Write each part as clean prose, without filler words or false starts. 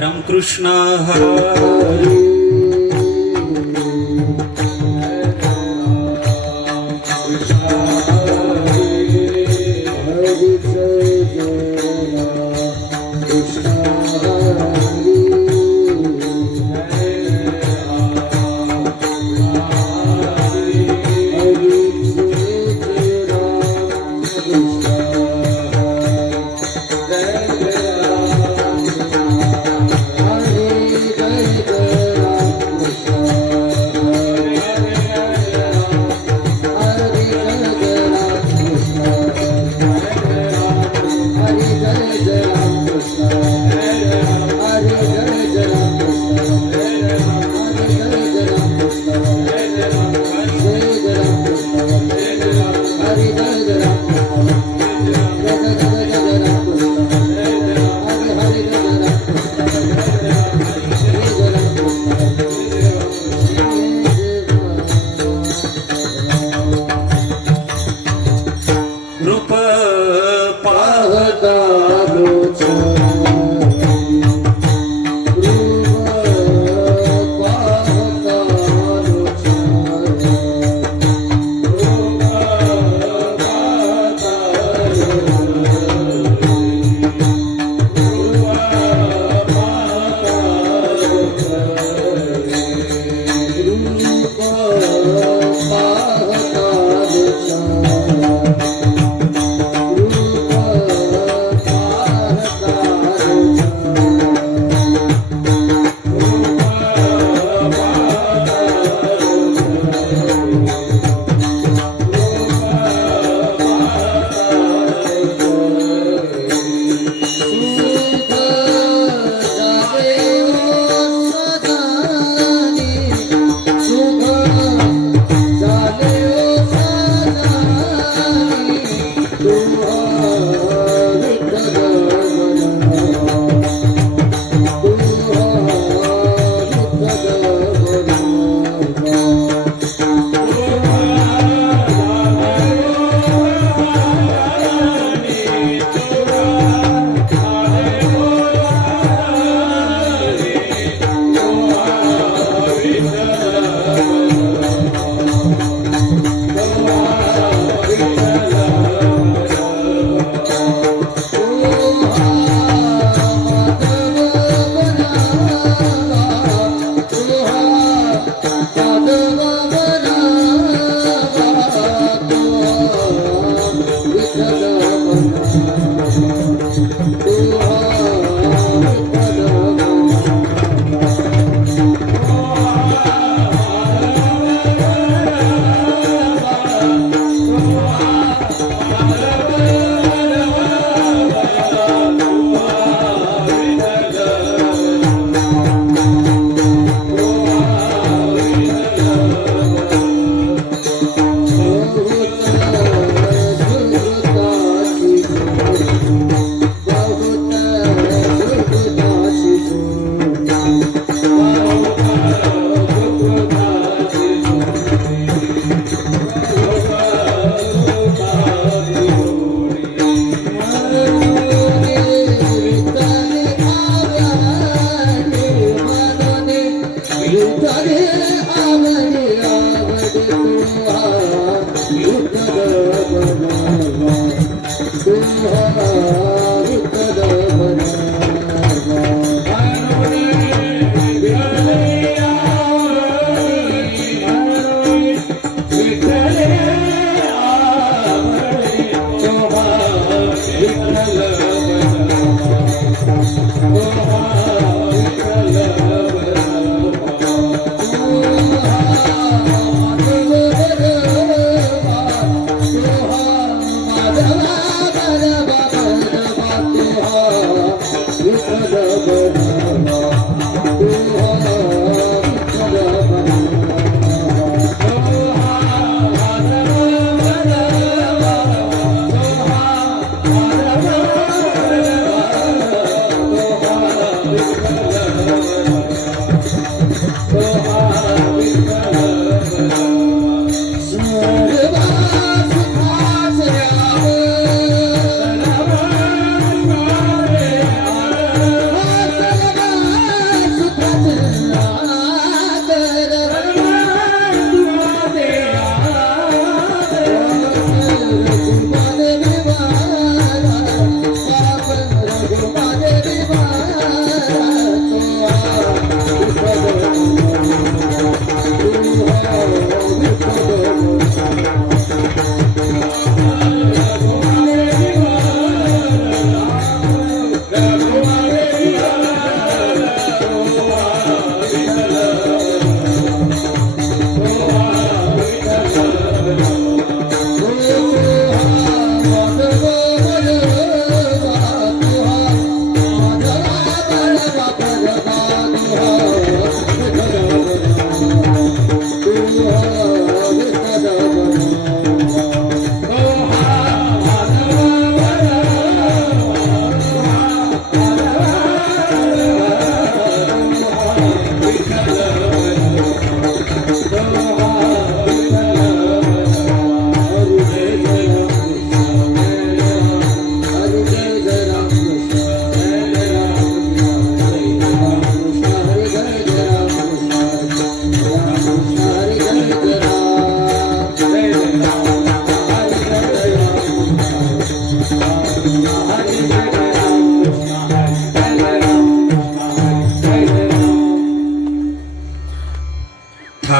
रामकृष्ण हरी रूप पाहता रूप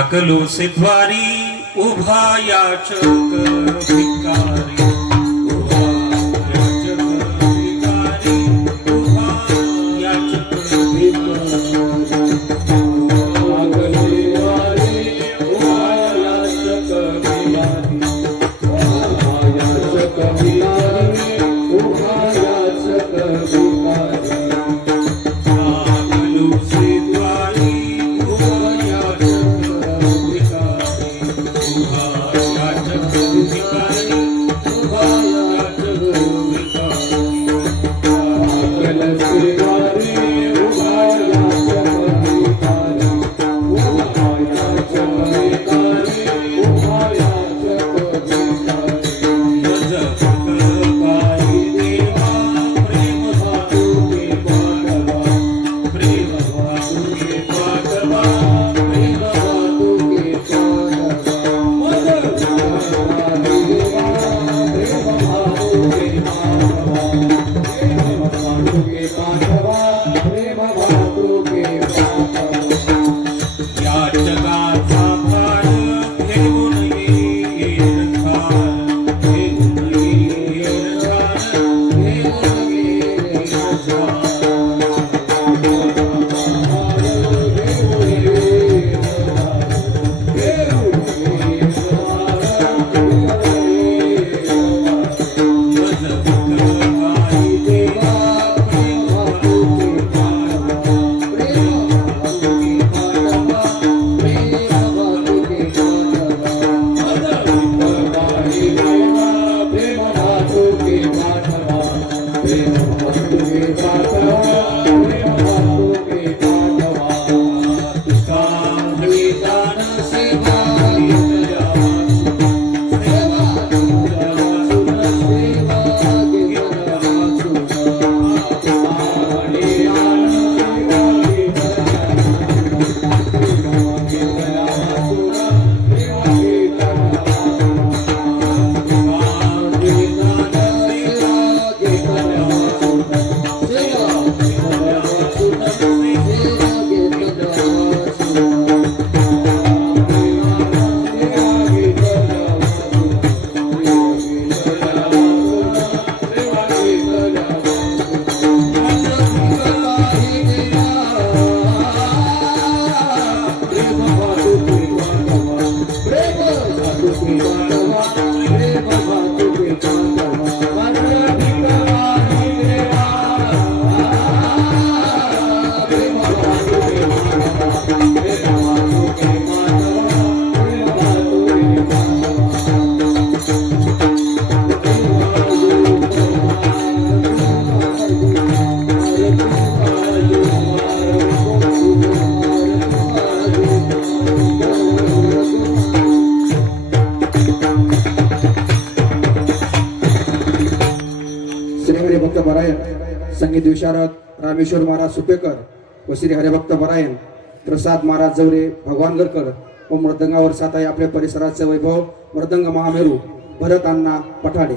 चाकलोसे द्वारी उभा याचक भिकारी उभा याचक भिकारी उभा याचक हरिभक्त परायण संगीत विशारद रामेश्वर महाराज सुपेकर व श्री हरिभक्त परायण प्रसाद महाराज जवरे भगवान गरकर व मृदंगावर साथ आहे आपल्या परिसराचे वैभव मृदंग महामेरू भरत अण्णा पठाडे।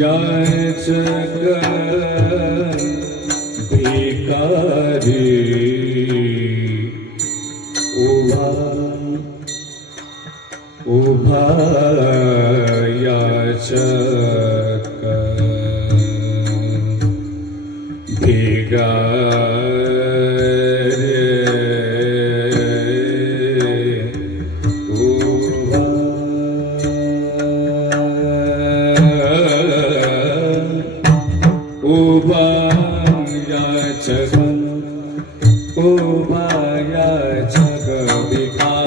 याचक भिकारी उभा याचक उभा याचक भिकारी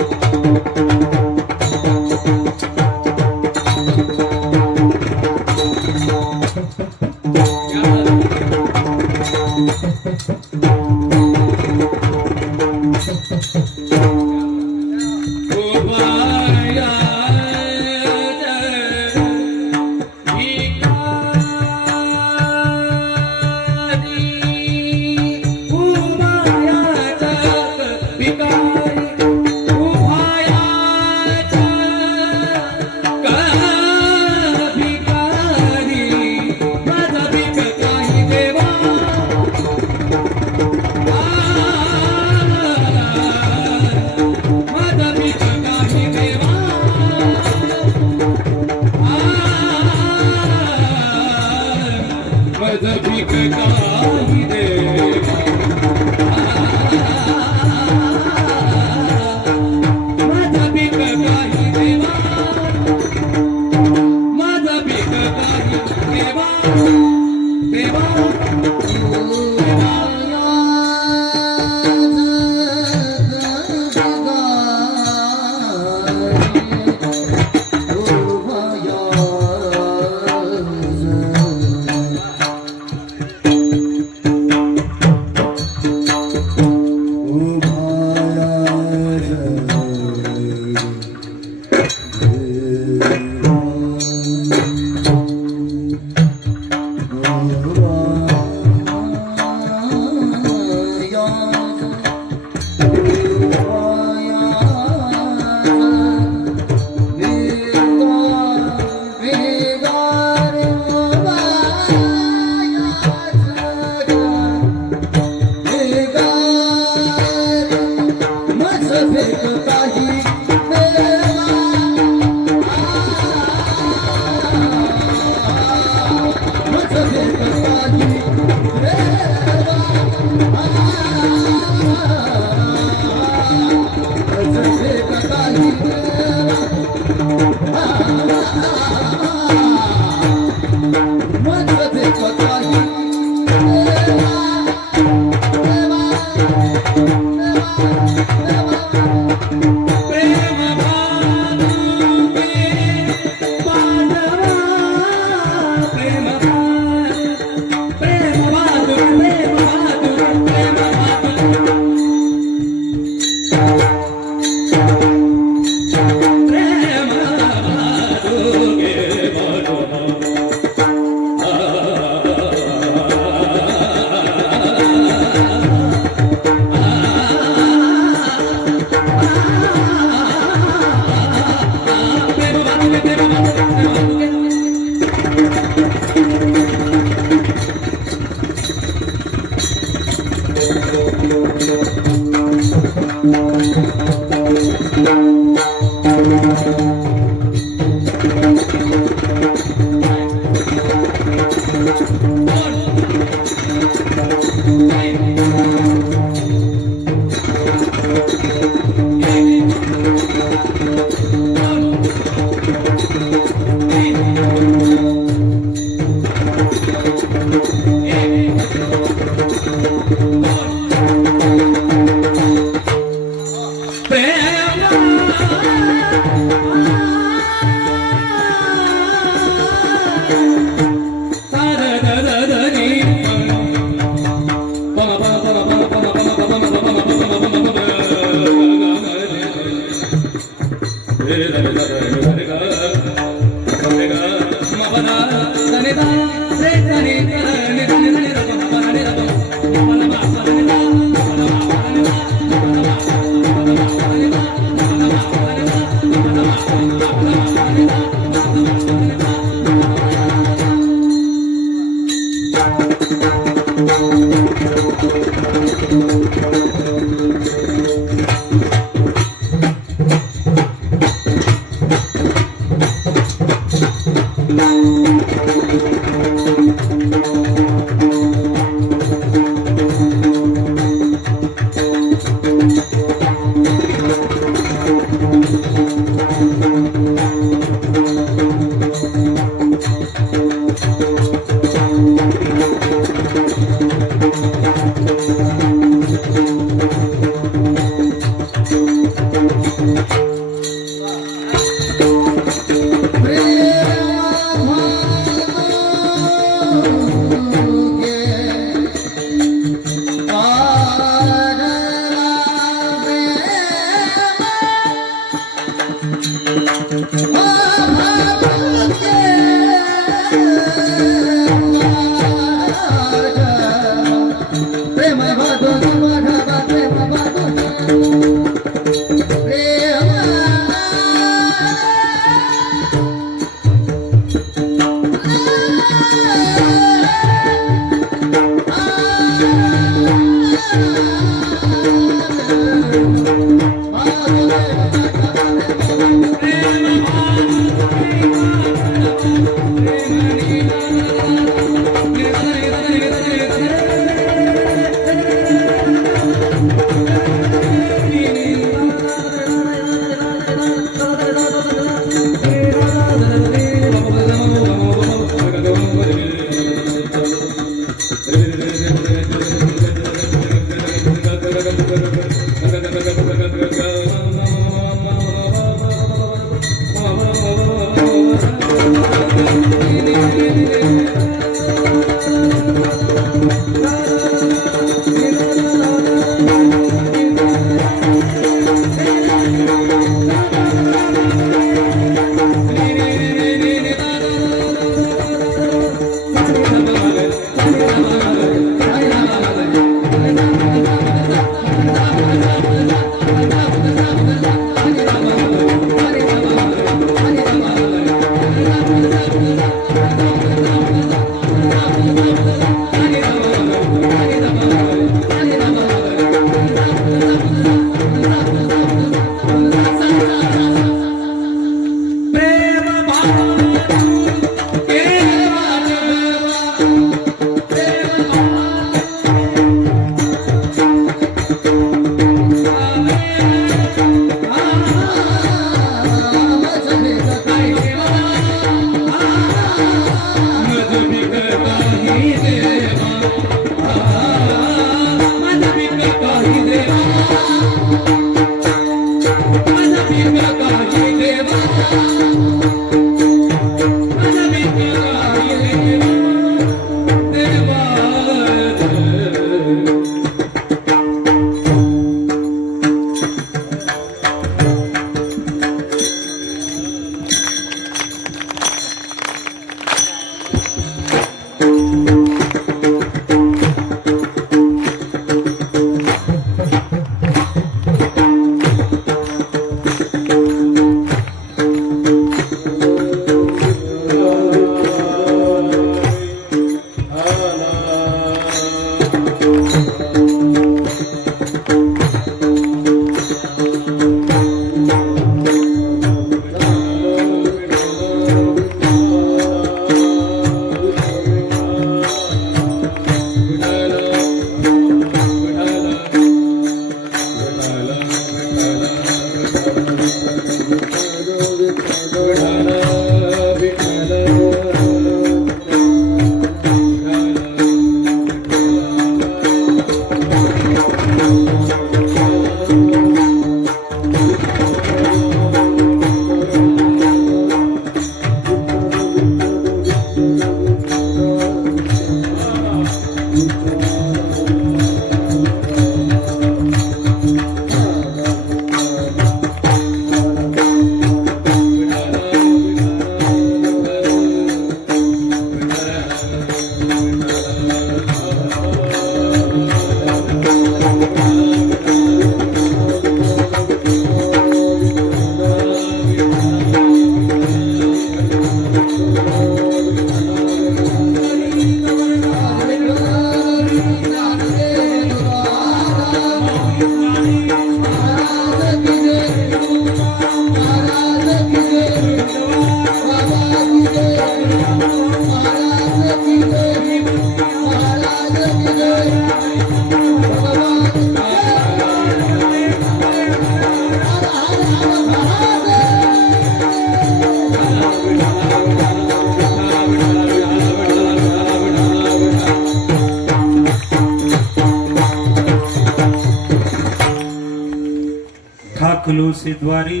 दाखलो से द्वारी,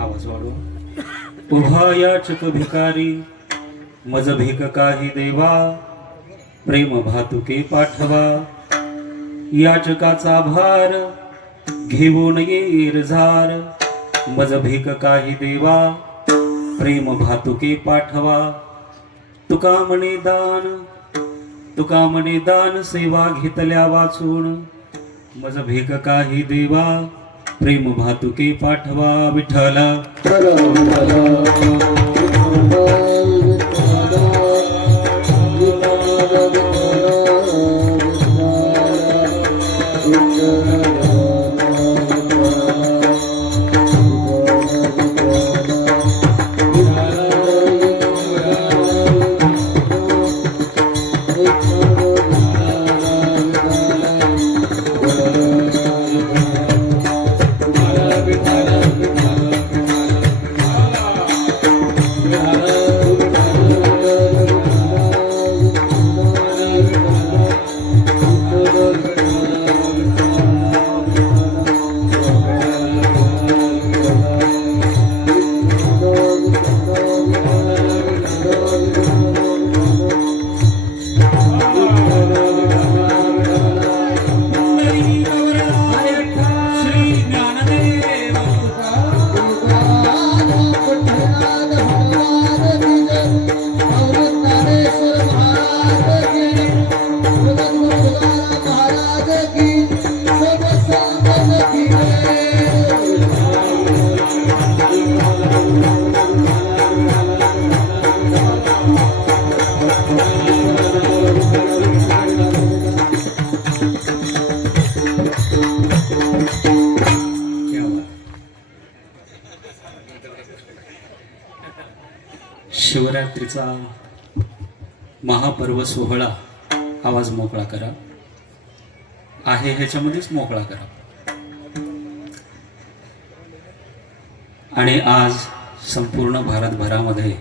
आवाज वाढवा. उभा याचक भिकारी, मज भीक काही देवा, प्रेम भातुके पाठवा. याचकाचा भार घेऊन येईल झार, मज भीक काही देवा, प्रेम भातुके पाठवा. तुका म्हणे दान सेवा घेतल्या वाचून, मज भीक काही देवा, प्रेम भातुके पाठवा. विठ्ठल शिवरात्रीचा महापर्व सोहळा, आवाज मोकळा करा, आहे ह्याच्यामध्येच मोकळा करा. आणि आज संपूर्ण भारतभरामध्ये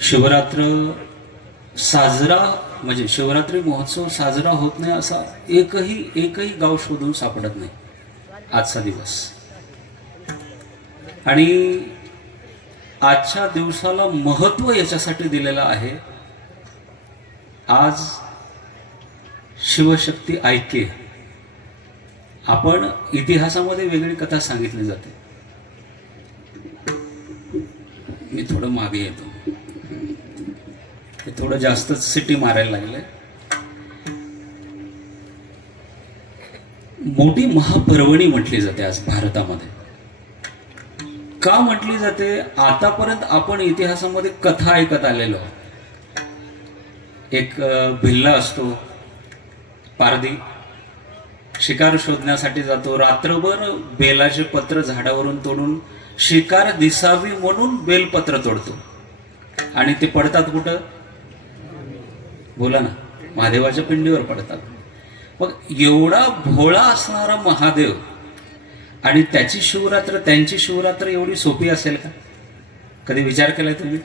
शिवरात्र साजरा, म्हणजे शिवरात्री महोत्सव साजरा होत नाही असा एकही गाव शोधून सापडत नाही आजचा दिवस. आणि आजच्या दिवसाला महत्त्व याच्यासाठी दिलेलं आहे, आज शिवशक्ती ऐक्य. आपण इतिहासामध्ये वेगळी कथा सांगितली जाते. मी थोडं मागे येतो, हे थोडं जास्तच सिटी मारायला लागलंय. मोठी महापर्वणी म्हटली जाते आज भारतामध्ये. का म्हटली जाते? आतापर्यंत आपण इतिहासामध्ये कथा ऐकत आलेलो. एक भिल्ला असतो, पारधी शिकार शोधण्यासाठी जातो, रात्रभर बेलाचे पत्र झाडावरून तोडून शिकार दिसावी म्हणून बेलपत्र तोडतो, आणि ते पडतात कुठं? बोला ना, महादेवाच्या पिंडीवर पडतात. मग एवढा भोळा असणारा महादेव आणि त्यांची शिवरात्र एवढी सोपी असेल का? कधी विचार केलाय तुम्ही?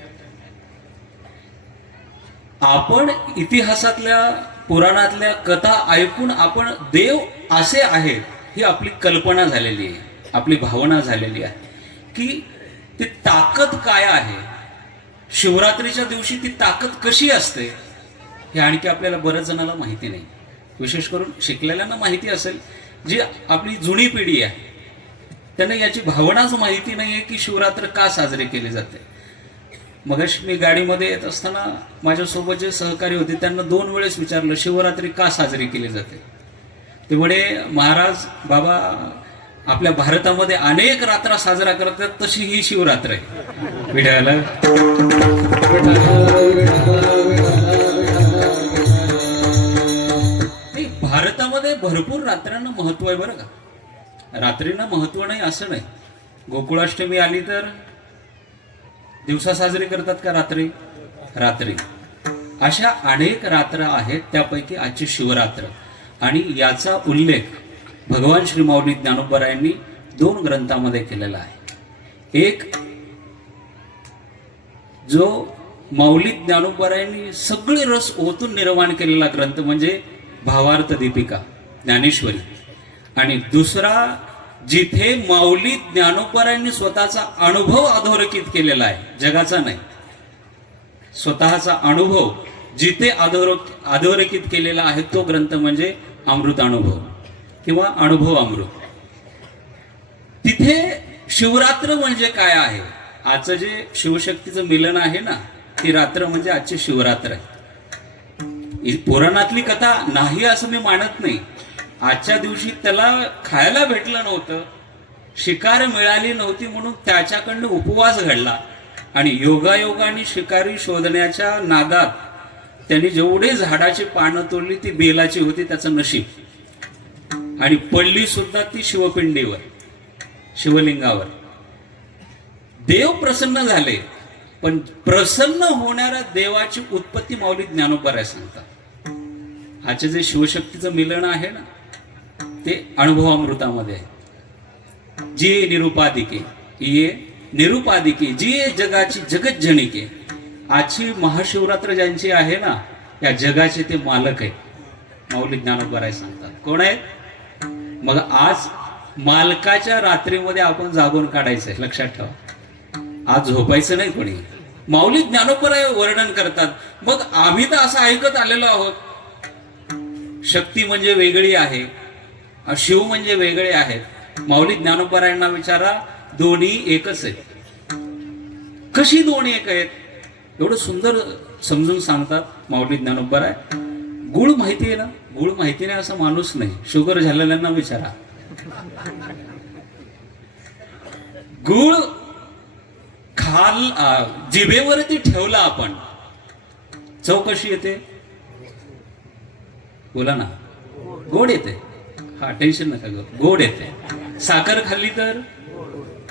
आपण इतिहासातल्या पुराणातल्या कथा ऐकून आपण देव असे आहेत ही आपली कल्पना झालेली आहे, आपली भावना झालेली आहे की ती ताकद काय आहे, शिवरात्रीच्या दिवशी ती ताकद कशी असते हे आणखी आपल्याला बऱ्याच जणांना माहिती नाही. विशेष करून शिकलेल्यांना माहिती असेल, जी आपली जुनी पिढी आहे त्यांना याची भावनाच माहिती नाहीये की शिवरात्र का साजरी केली जाते. मगाशी मी गाडीमध्ये येत असताना माझ्यासोबत जे सहकारी होते त्यांना 2 वेळेस विचारलं, शिवरात्री का साजरी केली जाते? ते म्हणे, महाराज बाबा, आपल्या भारतामध्ये अनेक रात्र साजरा करतात, तशी ही शिवरात्र आहे. विठाला भारतामध्ये भरपूर रात्रांना महत्व आहे बरं का. रात्रींना महत्व नाही असं नाही. गोकुळाष्टमी आली तर दिवसा साजरी करतात का रात्री? अशा अनेक रात्र आहेत, त्यापैकी आजची शिवरात्र. आणि याचा उल्लेख भगवान श्री माऊली ज्ञानोबरायांनी 2 ग्रंथामध्ये केलेला आहे. एक जो माऊली ज्ञानोबरायांनी सगळे रस ओतून निर्माण केलेला ग्रंथ म्हणजे भावार्थ दीपिका ज्ञानेश्वरी, आणि दुसरा, जिथे माऊली ज्ञानोबारायांनी स्वतःचा अनुभव अधोरेखित केलेला आहे, जगाचा नाही, स्वतःचा अनुभव जिथे अधोरेखित केलेला आहे तो ग्रंथ म्हणजे अमृत अनुभव किंवा अनुभव अमृत. तिथे शिवरात्र म्हणजे काय आहे, आजचं जे शिवशक्तीचं मिलन आहे ना, ती रात्र म्हणजे आजची शिवरात्र आहे. ही पुराणातली कथा नाही असं मी मानत नाही. आजच्या दिवशी त्याला खायला भेटलं नव्हतं, शिकार मिळाली नव्हती, म्हणून त्याच्याकडनं उपवास घडला आणि योगायोगाने शिकारी शोधण्याच्या नादात त्यांनी जेवढे झाडाची पानं तोडली ती बेलाची होती, त्याचं नशीब. आणि पडली सुद्धा ती शिवपिंडीवर, शिवलिंगावर. देव प्रसन्न झाले, पण प्रसन्न होणाऱ्या देवाची उत्पत्ती माऊली ज्ञानोबा सांगतात. आजचे जे शिवशक्तीचं मिलन आहे ना, ते अनुभवामृतामध्ये आहे. जी निरुपाधिके, ये निरुपाधिके, जी जगाची जगज्जनिके. आजची महाशिवरात्र ज्यांची आहे ना, या जगाचे ते मालक आहे, माऊली ज्ञानोबा सांगतात. कोण आहेत? मग आज मालकाच्या रात्रीमध्ये आपण जागून काढायचंय, लक्षात ठेवा. आज झोपायचं नाही कोणी. माऊली ज्ञानोबा वर्णन करतात. मग आम्ही तर असं ऐकत आलेलो आहोत, शक्ती म्हणजे वेगळी आहे, शिव म्हणजे वेगळे आहेत. माऊली ज्ञानोबारायांना विचारा, दोन्ही एकच आहेत. कशी दोन्ही एक आहेत? एवढं सुंदर समजून सांगतात माऊली ज्ञानोबाराय. गुळ माहिती आहे ना, गुळ माहिती नाही असा माणूस नाही. शुगर झालेल्यांना विचारा. गुळ जिभेवरती ठेवला आपण, चव कशी येते? बोला ना. गोड येते. हा, टेन्शन नका घेऊ, गोड येते. साखर खाल्ली तर,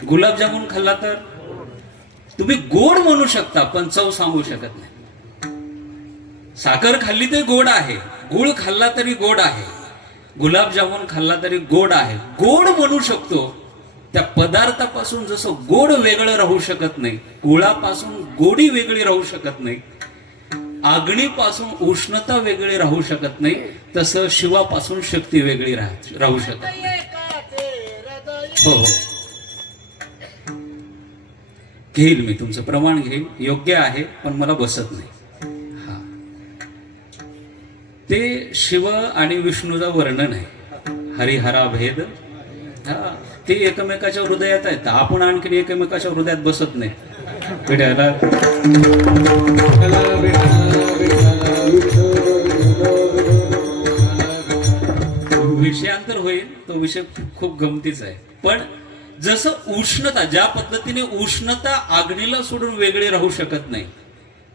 गुलाबजामुन खाल्ला तर तुम्ही गोड म्हणू शकता, पण चव सांगू शकत नाही. साखर खाल्ली तरी गोड आहे, गुळ खाल्ला तरी गोड आहे, गुलाबजामुन खाल्ला तरी गोड आहे. गोड म्हणू शकतो. त्या पदार्थापासून जसं गोड वेगळं राहू शकत नाही, गुळापासून गोडी वेगळी राहू शकत नाही, अग्नीपासून उष्णता वेगळी राहू शकत नाही, तसं शिवापासून शक्ती वेगळी राहू शकत नाही. हो हो, घेईल मी तुमचं प्रमाण, घेईल, योग्य आहे, पण मला बसत नाही. हा, ते शिव आणि विष्णूचं वर्णन आहे. हरिहरा भेद, हा, ते एकमेकाच्या हृदयात आहेत. आपण आणखी एकमेकाच्या हृदयात बसत नाही. विषयांतर होईल, तो विषय खूप गमतीचा आहे. पण जसं उष्णता, ज्या पद्धतीने उष्णता अग्नीला सोडून वेगळी राहू शकत नाही,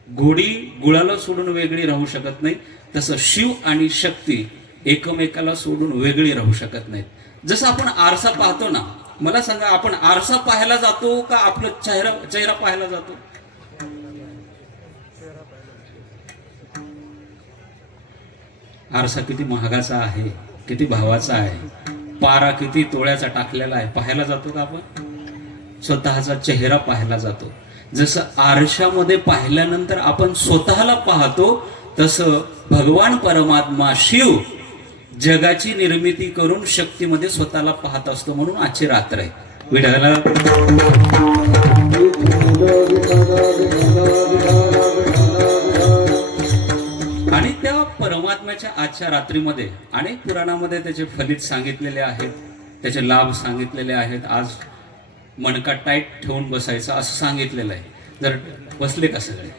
गोडी गुळाला सोडून वेगळी राहू शकत नाही, तसं शिव आणि शक्ती एकमेकाला सोडून वेगळी राहू शकत नाहीत. जसं आपण आरसा पाहतो ना, मला सांगा, आपण आरसा पाहायला जातो का आपलं चेहरा पाहायला जातो? आरसा किती महागाचा आहे, किती भावाचा आहे, पारा किती तोळ्याचा टाकलेला आहे, पाहायला जातो का आपण? स्वतःचा चेहरा पाहायला जातो. जसं आरशामध्ये पाहिल्यानंतर आपण स्वतःला पाहतो, तसं भगवान परमात्मा शिव जगाची निर्मिती करून शक्तीमध्ये स्वतःला पाहत असतो. म्हणून आजची रात्र आहे. विठाला आणि त्या परमात्म्याच्या आजच्या रात्रीमध्ये अनेक पुराणामध्ये त्याचे फलित सांगितलेले आहेत, त्याचे लाभ सांगितलेले आहेत. आज मणका टाईट ठेवून बसायचं असं सांगितलेलं आहे. जर बसले का सगळे,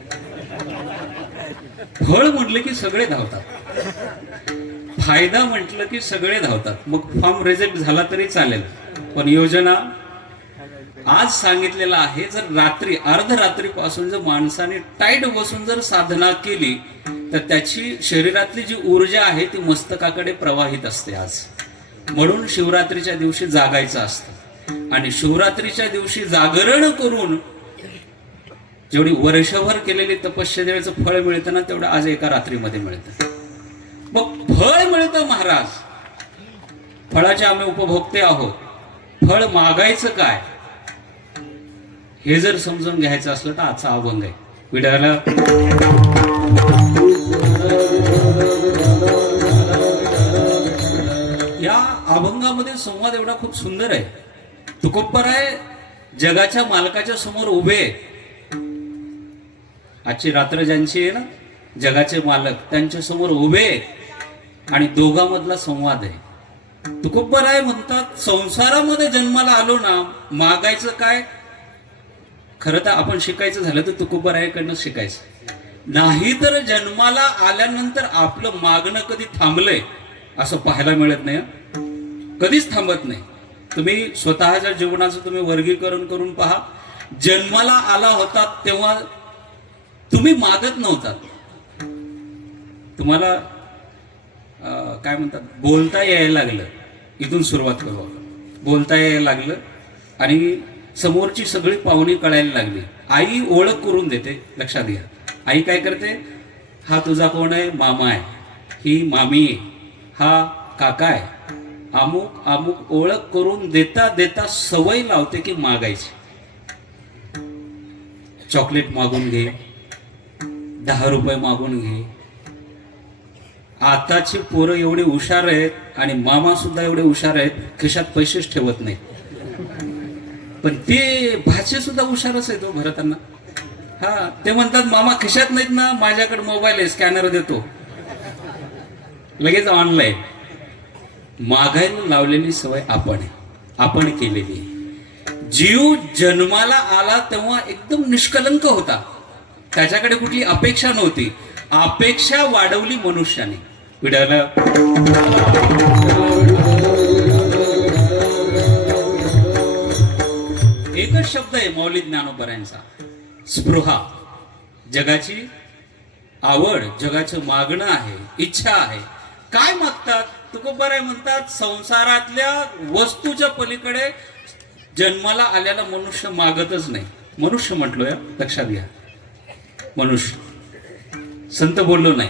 फळ म्हटलं की सगळे धावतात, फायदा म्हटलं की सगळे धावतात. मग फॉर्म रिजेक्ट झाला तरी चालेल, पण योजना आज सांगितलेला आहे. जर रात्री अर्धरात्रीपासून जर माणसाने टाईट बसून जर साधना केली तर त्याची शरीरातली जी ऊर्जा आहे ती मस्तकाकडे प्रवाहित असते आज. म्हणून शिवरात्रीच्या दिवशी जागायचं असतं आणि शिवरात्रीच्या दिवशी जागरण करून जेवढी वर्षभर केलेली तपश्चर्याचं फळ मिळतं ना, तेवढं आज एका रात्रीमध्ये मिळतं. मग फळ मिळतं महाराज, फळाचे आम्ही उपभोक्ते आहोत. फळ मागायचं काय हे जर समजून घ्यायचं असलं तर आजचा अभंग आहे. विडाला या अभंगामध्ये संवाद एवढा खूप सुंदर आहे. तुकोबराय जगाच्या मालकाच्या समोर उभे, आजची रात्र ज्यांची आहे ना, जगाचे मालक त्यांच्या समोर उभे आणि दोघांमधला संवाद आहे. तुकोबराय म्हणतात, संसारामध्ये जन्माला आलो ना, मागायचं काय? खरं तर आपण शिकायचं झालं तर तुकोबरायाकडनं शिकायचं. नाही तर जन्माला आल्यानंतर आपलं मागणं कधी थांबलंय असं पाहायला मिळत नाही. कधीच थांबत नाही. तुम्ही स्वतःच्या जीवनाचं तुम्ही वर्गीकरण करून पहा. जन्माला आला होता तेव्हा तुम्ही मागत नव्हता. तुम्हाला काय म्हणतात, बोलता यायला लागलं. इथून सुरुवात करू आपण. बोलता यायला लागलं आणि समोरची सगळी पाहुणी कळायला लागली. आई ओळख करून देते. लक्षात घ्या, आई काय करते? हा तुझा कोण आहे? मामा आहे. ही मामी आहे. हा काका आहे. अमुक अमुक ओळख करून देता देता सवय लावते की मागायची. चॉकलेट मागून घे, 10 रुपये मागून घे. आताची पोरं एवढे हुशार आहेत आणि मामा सुद्धा एवढे हुशार आहेत, खिशात पैसेच ठेवत नाहीत. पण ते भाचे सुद्धा हुशारच आहेत भरताना. हा, ते म्हणतात मामा खिशात नाहीत ना, माझ्याकडे मोबाईल आहे, स्कॅनर देतो, लगेच ऑनलाईन. मागायला लावलेली सवय आपण केलेली आहे. जीव जन्माला आला तेव्हा एकदम निष्कलंक होता. त्याच्याकडे कुठली अपेक्षा नव्हती. अपेक्षा वाढवली मनुष्याने. विडाला एकच शब्द आहे मौलिक ज्ञानोबरायांचा, स्पृहा. जगाची आवड, जगाचं मागणं आहे, इच्छा आहे. काय मागतात? तुकोबराय म्हणतात, संसारातल्या वस्तूच्या पलीकडे जन्माला आलेला मनुष्य मागतच नाही. मनुष्य म्हटलोय, लक्षात घ्या. मनुष्य, संत बोललो नाही.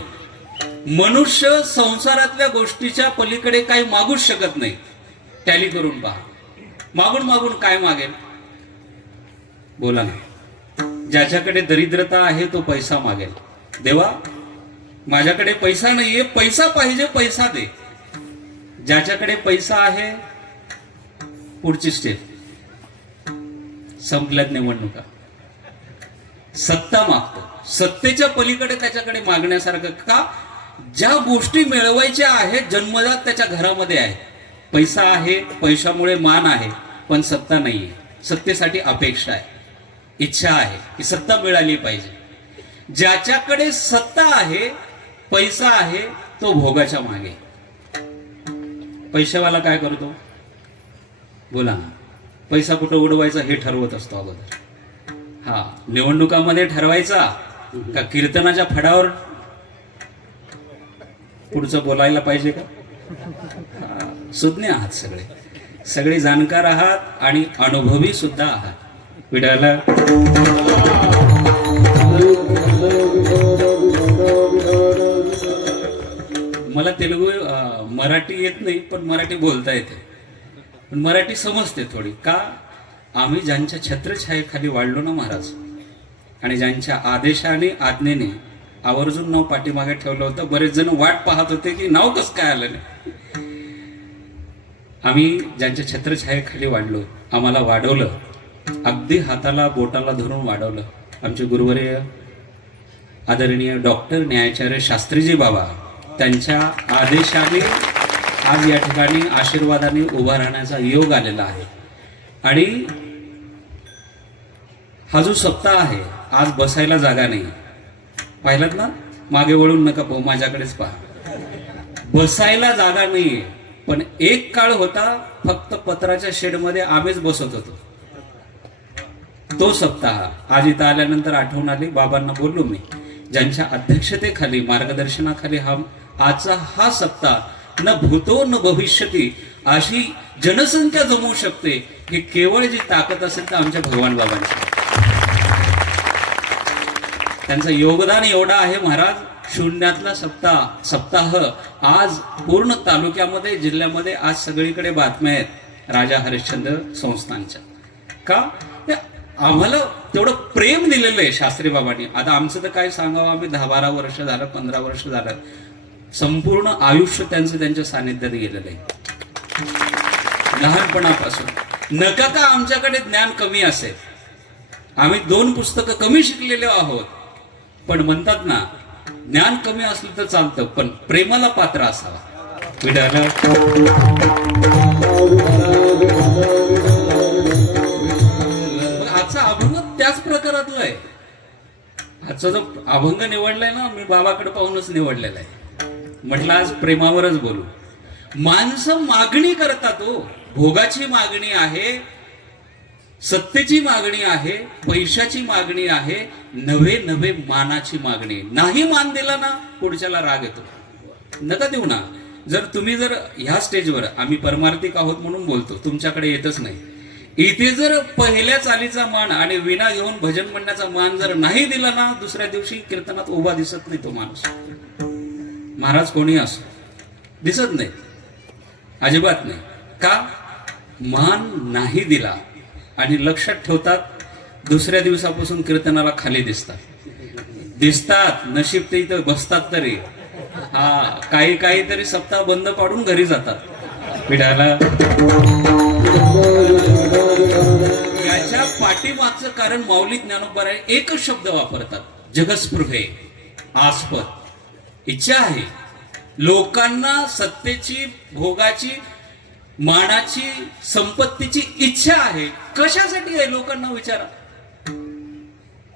मनुष्य संसारातल्या गोष्टीच्या पलीकडे काही मागूच शकत नाही. टॅली करून पहा. मागून मागून काय मागेल? बोला ना. ज्याच्याकडे दरिद्रता आहे तो पैसा मागेल. देवा माझ्याकडे पैसा नाहीये, पैसा पाहिजे, पैसा दे. ज्याच्याकडे पैसा आहे, पुढची स्टेप, संपल्यात निवडणुका, सत्ता मागतो. सत्तेच्या पलीकडे त्याच्याकडे मागण्यासारखं का? ज्या गोष्टी मिळवायच्या आहेत जन्मजात त्याच्या घरामध्ये आहे. पैसा आहे, पैशामुळे मान आहे, पण सत्ता नाहीये. सत्तेसाठी अपेक्षा आहे, इच्छा आहे की सत्ता मिळाली पाहिजे. ज्याच्याकडे सत्ता आहे, पैसा आहे, तो भोगाच्या मागे. पैशावाला काय करतो? बोला ना. पैसा कुठं उडवायचा हे ठरवत असतो अगोदर. हा, निवडणुकामध्ये ठरवायचा का कीर्तनाच्या फडावर पुढचं बोलायला पाहिजे का? सुज्ञ आहात सगळे, सगळे जाणकार आहात आणि अनुभवी सुद्धा आहात. विडाला मला तेलुगू मराठी येत नाही, पण मराठी बोलता येते, पण मराठी समजते थोडी. का? आम्ही ज्यांच्या छत्रछायेखाली वाढलो ना महाराज, आणि ज्यांच्या आदेशाने आज्ञेने आवर्जून नाव पाठीमागे ठेवलं होतं. बरेच जण वाट पाहत होते की नाव कसं काय आलं नाही. आम्ही ज्यांच्या छत्रछायेखाली वाढलो, आम्हाला वाढवलं, अगदी हाताला बोटाला धरून वाढवलं. आमचे गुरुवर्य आदरणीय डॉक्टर न्यायाचार्य शास्त्रीजी बाबा, त्यांच्या आदेशाने आज या ठिकाणी आशीर्वादाने उभा राहण्याचा योग आलेला आहे. आणि हा जो सप्ताह आहे, आज बसायला जागा नाही. पाहिलात ना, मागे वळून नका पाहू, माझ्याकडेच पहा. बसायला जागा नाहीये. पण एक काळ होता फक्त पत्राच्या शेडमध्ये आम्हीच बसत होतो. तो सप्ताह आज इथं आल्यानंतर आठवण आली. बाबांना बोललो मी, ज्यांच्या अध्यक्षतेखाली मार्गदर्शनाखाली आजचा हा सप्ताह न भूतो न भविष्यती अशी जनसंख्या जमवू शकते, ही केवळ जी ताकद असेल तर आमच्या भगवान बाबांची. त्यांचं योगदान एवढं आहे महाराज. शून्यातला सप्ताह आज पूर्ण तालुक्यामध्ये, जिल्ह्यामध्ये आज सगळीकडे बातम्या आहेत राजा हरिश्चंद्र संस्थानच्या. का? आम्हाला तेवढं प्रेम दिलेलं आहे शास्त्री बाबांनी. आता आमचं तर काय सांगावं, आम्ही 10-12 वर्ष झालं, 15 वर्ष झालं, संपूर्ण आयुष्य त्यांचं त्यांच्या सानिध्यात गेलेलं आहे. लहानपणापासून. नका का आमच्याकडे ज्ञान कमी असेल, आम्ही 2 पुस्तकं कमी शिकलेले आहोत, पण म्हणतात ना, ज्ञान कमी असलं तर चालतं, पण प्रेमाला पात्र असावा. विठाला आजचा अभंग त्याच प्रकारातला आहे. आजचा जो अभंग निवडलाय ना, मी बाबाकडे पाहूनच निवडलेला आहे. म्हटलं आज प्रेमावरच बोलू. माणसं मागणी करतात हो, भोगाची मागणी आहे, सत्तेची मागणी आहे, पैशाची मागणी आहे, नव्हे नव्हे मानाची मागणी. नाही मान दिला ना, पुढच्याला राग येतो. नका देऊ ना. जर ह्या स्टेजवर आम्ही परमार्थिक आहोत म्हणून बोलतो, तुमच्याकडे येतच नाही. इथे जर पहिल्या चालीचा मान आणि विना घेऊन भजन म्हणण्याचा मान जर नाही दिला ना, दुसऱ्या दिवशी कीर्तनात उभा दिसत नाही तो माणूस. महाराज कोणी असो, दिसत नाही, अजिबात नाही. का? मान नाही दिला. आणि लक्षात ठेवतात, दुसऱ्या दिवसापासून कीर्तनाला खाली दिसतात. नशीब ते इथं बसतात तरी. हा, काही तरी सप्ताह बंद पाडून घरी जातात. पिढ्याला याच्या पाठीमागचं कारण माऊली ज्ञानोबराय एकच शब्द वापरतात, जगस्पृहे. आस्पद इच्छा आहे. लोकांना सत्तेची, भोगाची, मानाची, संपत्तीची इच्छा आहे. कशासाठी आहे लोकांना विचारा,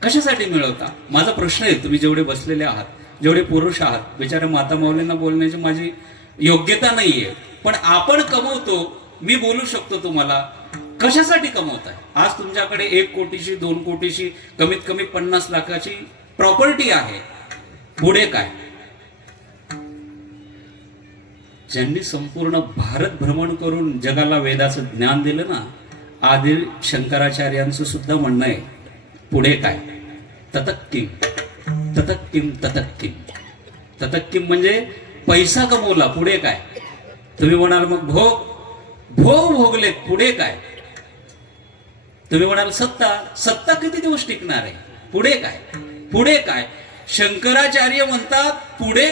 कशासाठी मिळवता? माझा प्रश्न आहे. तुम्ही जेवढे बसलेले आहात, जेवढे पुरुष आहात, बिचारा माता माऊलींना बोलण्याची माझी योग्यता नाहीये, पण आपण कमवतो. मी बोलू शकतो तुम्हाला, कशासाठी कमवताय? आज तुमच्याकडे 1 कोटीची, 2 कोटीची, कमीत कमी 50 लाखाची प्रॉपर्टी आहे. पुढे काय? ज्यांनी संपूर्ण भारत भ्रमण करून जगाला वेदाचं ज्ञान दिलं ना, आदी शंकराचार्यांचं सुद्धा म्हणणं आहे, पुढे काय? ततक्किम ततक्किम ततक्किम. ततक्किम म्हणजे पैसा कमवला, पुढे काय? तुम्ही म्हणाल मग भोग भोगलेत, पुढे काय? तुम्ही म्हणाल सत्ता किती दिवस टिकणार आहे, पुढे काय? पुढे काय? शंकराचार्य म्हणतात पुढे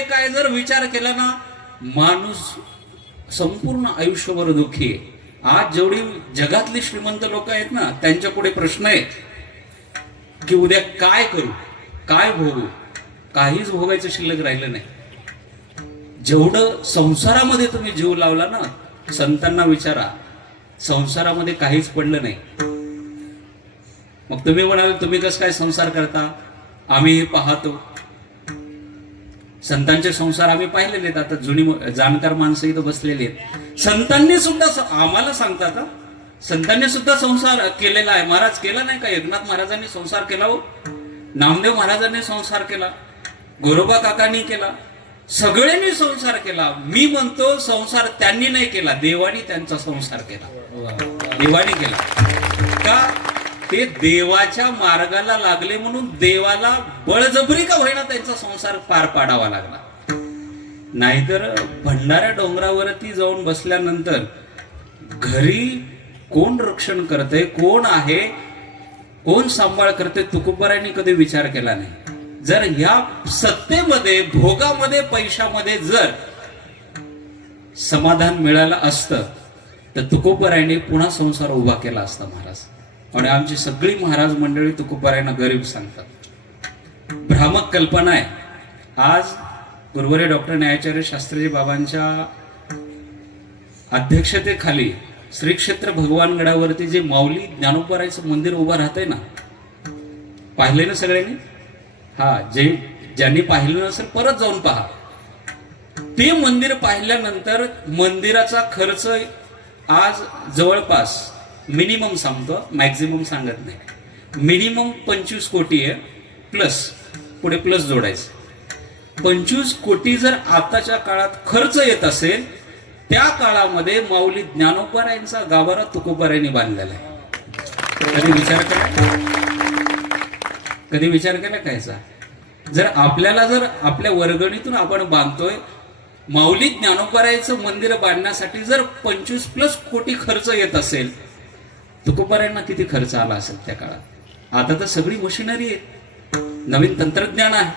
काय जर विचार केला ना, माणूस संपूर्ण आयुष्यभर दुःखी आहे. आज जेवढी जगातली श्रीमंत लोक आहेत ना, त्यांच्या पुढे प्रश्न आहे की उद्या काय करू, काय भोगू. काहीच भोगायचं शिल्लक राहिलं नाही. जेवढं संसारामध्ये तुम्ही जीव लावला ना, संतांना विचारा, संसारामध्ये काहीच पडलं नाही. मग तुम्ही म्हणाल तुम्ही कसं काय संसार करता? आम्ही पाहतो, संतांचे संसार आम्ही पाहिलेले आहेत. आता जुनी जाणकार माणसं इथं बसलेली आहेत. संतांनी सुद्धा आम्हाला सांगतात, संतांनी सुद्धा संसार केलेला आहे. महाराज केला नाही का? एकनाथ महाराजांनी संसार केला हो, नामदेव महाराजांनी संसार केला, गोरोबा काकांनी केला, सगळ्यांनी संसार केला. मी म्हणतो संसार त्यांनी नाही केला, देवानी त्यांचा संसार केला. देवानी केला का? ते देवाच्या मार्गाला लागले म्हणून देवाला बळजबरी का होईना त्यांचा संसार पार पाडावा लागला. नाहीतर भंडाऱ्या डोंगरावरती जाऊन बसल्यानंतर घरी कोण रक्षण करते, कोण आहे, कोण सांभाळ करते, तुकोबारायांनी कधी विचार केला नाही. जर या सत्तेमध्ये, भोगामध्ये, पैशामध्ये जर समाधान मिळालं असतं तर तुकोबारायांनी पुन्हा संसार उभा केला असता महाराज. आणि आमची सगळी महाराज मंडळी तुकोबारायांना गरीब सांगतात. भ्रामक कल्पना आहे. आज गुरुवारी डॉक्टर न्यायाचार्य शास्त्रीजी बाबांच्या अध्यक्षतेखाली श्री क्षेत्र भगवानगडावरती जे माऊली ज्ञानोबारायचं मंदिर उभं राहतंय ना, पाहिलंय ना सगळ्यांनी? हा, ज्यांनी पाहिलं नसेल परत जाऊन पहा. ते मंदिर पाहिल्यानंतर मंदिराचा खर्च आज जवळपास मिनिमम सांगतो, मॅक्झिमम सांगत नाही, मिनिमम 25 कोटी आहे. प्लस पुढे प्लस जोडायचं. 25 कोटी जर आताच्या काळात खर्च येत असेल, त्या काळामध्ये माऊली ज्ञानोबारायांचा गाभारा तुकोबारायांनी बांधलेला आहे. कधी विचार केला कायचा? जर आपल्या वर्गणीतून आपण बांधतोय, माऊली ज्ञानोबारायांचं मंदिर बांधण्यासाठी जर 25+ कोटी खर्च येत असेल, तुकोबारायांना किती खर्च आला असेल त्या काळात? आता तर सगळी मशिनरी आहे, नवीन तंत्रज्ञान आहे.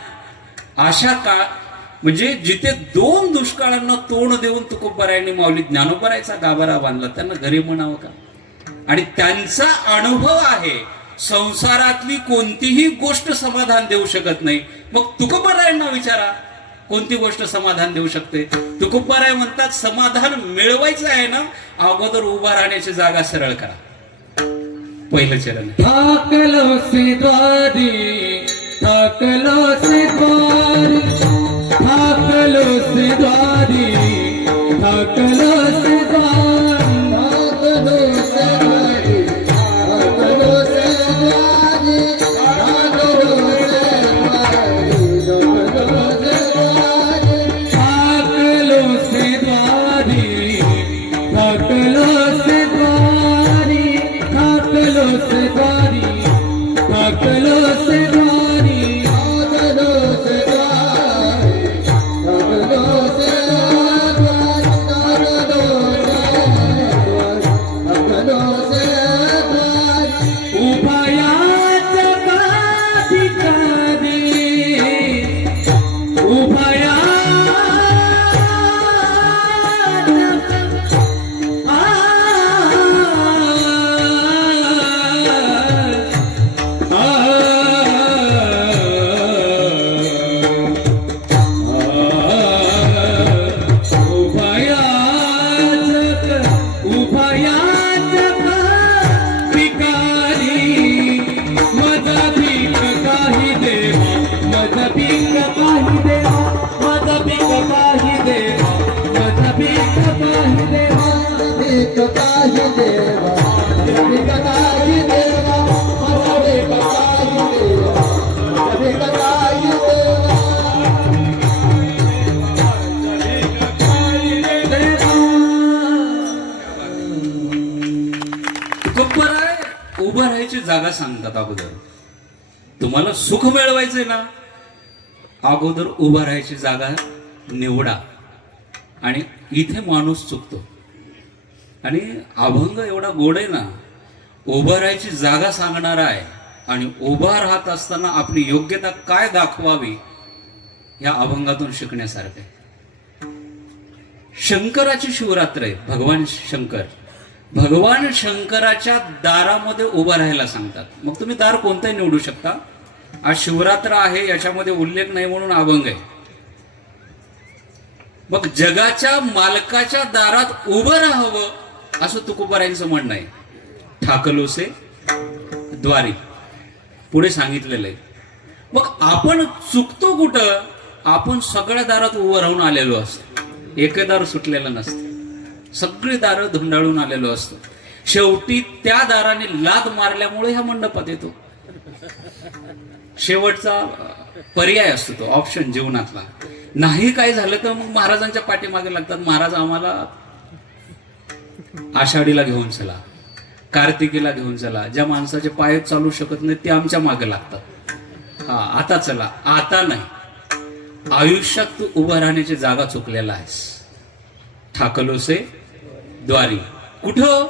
म्हणजे जिथे 2 दुष्काळांना तोंड देऊन तुकोबारायांनी माऊली ज्ञानोबारायचा गाभारा बांधला, त्यांना घरी म्हणावं का? आणि त्यांचा अनुभव आहे, संसारातली कोणतीही गोष्ट समाधान देऊ शकत नाही. मग तुकोबारायांना विचारा, कोणती गोष्ट समाधान देऊ शकते? तुकोबाराय म्हणतात, समाधान मिळवायचं आहे ना, अगोदर उभा राहण्याची जागा सरळ करा. पहिलं चरण आहे. ठाकलो से द्वारी, ठाकलो से द्वारी, ठाकलो से द्वारी, ठाकलो से द्वारी, ठाकलो से द्वारी, ठाकलो से द्वारी, ठाकलो से द्वारी, ठाकलो से द्वारी, ठाकलो से द्वारी, ठाकलो से द्वारी, ठाकलो से द्वारी, ठाकलो से ठाकलो से उभयाच्या ठिकाणी, उभया तुकोबाराय उभं राहायची जागा सांगतात. अगोदर तुम्हाला सुख मिळवायचंय ना, अगोदर उभं राहायची जागा निवडा. आणि इथे माणूस चुकतो. आणि अभंग एवढा गोड आहे ना, उभं राहायची जागा सांगणारा आहे. आणि उभा राहत असताना आपली योग्यता काय दाखवावी या अभंगातून शिकण्यासारखं आहे. शंकराची शिवरात्र आहे. भगवान शंकराच्या दारामध्ये उभं राहायला सांगतात. मग तुम्ही दार कोणतंही निवडू शकता. आज शिवरात्र आहे, याच्यामध्ये उल्लेख नाही म्हणून अभंग आहे. मग जगाच्या मालकाच्या दारात उभं राहावं असं तुकोबारायांचं म्हणणं आहे. ठाकलोसे द्वारी पुढे सांगितलेलं आहे. मग आपण चुकतो कुठं? आपण सगळ्या दारात उभं राहून आलेलो असतो, एक दार सुटलेलं नसतं, सगळी दारं धुंडाळून आलेलो असतो. शेवटी त्या दाराने लाद मारल्यामुळे ह्या मंडपात येतो. शेवटचा पर्याय असतो तो, ऑप्शन जीवनातला. नाही काय झालं तर मग महाराजांच्या पाठीमागे लागतात. महाराज आम्हाला आषाढीला घेऊन चला, कार्तिकीला घेऊन चला. ज्या माणसाचे पाय चालू शकत नाही ते आमच्या मागे लागतात. हा आता चला, आता नाही. आयुष्यात तू उभं राहण्याची जागा चुकलेला आहेस. ठाकलोसे द्वारी, कुठं?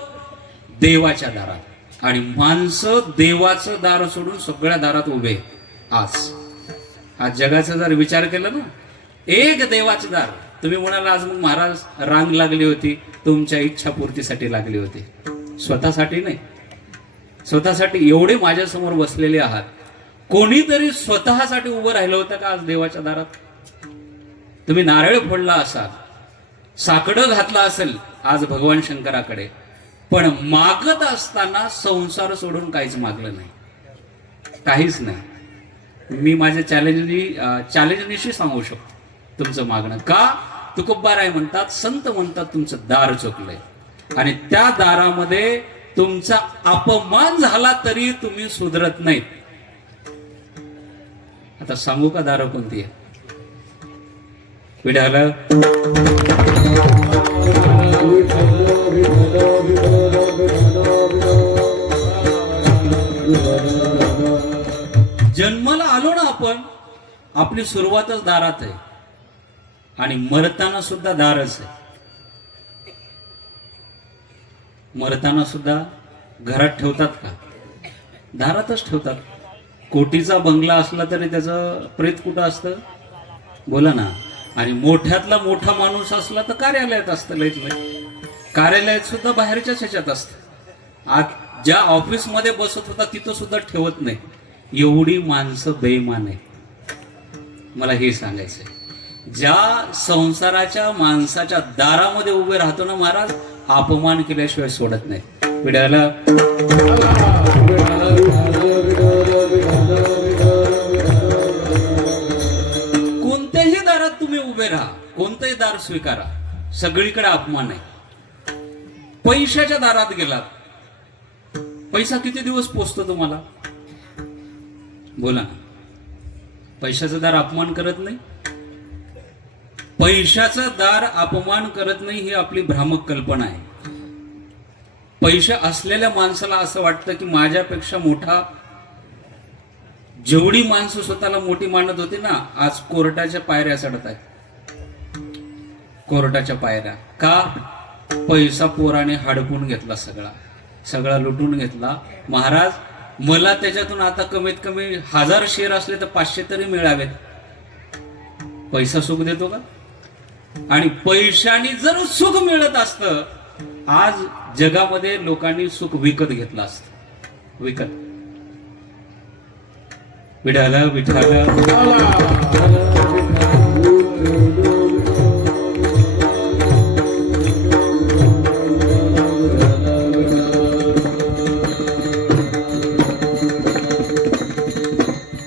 देवाच्या दारात. आणि माणसं देवाचं दार सोडून सगळ्या दारात उभे. आज जगाचा जर विचार केला ना, एक देवाचं दार. तुम्ही म्हणाला आज मग महाराज रांग लागली होती, तुमच्या इच्छापूर्तीसाठी लागली होती, स्वतःसाठी नाही. स्वतःसाठी एवढे माझ्यासमोर बसलेले आहात, कोणीतरी स्वतःसाठी उभं राहिलं होतं का आज देवाच्या दारात? तुम्ही नारळ फोडला असाल, साकडं घातलं असेल आज भगवान शंकराकडे, पण मागत असताना संसार सोडून काहीच मागलं नाही, काहीच नाही. मी माझ्या चॅलेंजनिशी सांगू शकतो तुमचं मागणं का. तुकोबाराय म्हणतात, संत म्हणतात तुमचं दार चुकलंय आणि त्या दारामध्ये तुमचा अपमान झाला तरी तुम्ही सुधरत नाहीत. आता सांगू का दार कोणती आहे? विठाला जन्माला आलो ना आपण, आपली सुरुवातच दारात आहे आणि मरताना सुद्धा दारच आहे. मरताना सुद्धा घरात ठेवतात का? दारातच ठेवतात. कोटीचा बंगला असला तरी त्याचं प्रेत कुठं असतं? बोला ना. आणि मोठ्यातला मोठा माणूस असला तर कार्यालयात असतं, लयच लय कार्यालयात सुद्धा बाहेरच्याच ह्याच्यात असतं. आज ज्या ऑफिसमध्ये बसत होता तिथं सुद्धा ठेवत नाही. एवढी माणसं बेईमान आहे. मला हे सांगायचंय, ज्या संसाराच्या माणसाच्या दारामध्ये उभे राहतो ना महाराज, अपमान केल्याशिवाय सोडत नाही. विड्याला कोणत्याही दारात तुम्ही उभे राहा, कोणतंही दार स्वीकारा, सगळीकडे अपमान आहे. पैशाच्या दारात गेलात, पैसा किती दिवस पोचतो तुम्हाला? बोला ना. पैशाचं दार अपमान करत नाही? पैशाचं दार अपमान करत नाही ही आपली भ्रामक कल्पना आहे. पैसे असलेल्या माणसाला असं वाटतं की माझ्यापेक्षा मोठा, जेवढी माणसं स्वतःला मोठी मानत होती ना, आज कोर्टाच्या पायऱ्या चढत आहेत. कोर्टाच्या पायऱ्या का? पैसा पोराने हडपून घेतला, सगळा लुटून घेतला. महाराज, मला त्याच्यातून आता कमीत कमी 1000 शेअर असले तर 500 तरी मिळावेत. पैसा सुख देतो का? आणि पैशाने जर सुख मिळत असतं, आज जगामध्ये लोकांनी सुख विकत घेतलं असतं. विकत. विठाला विठाला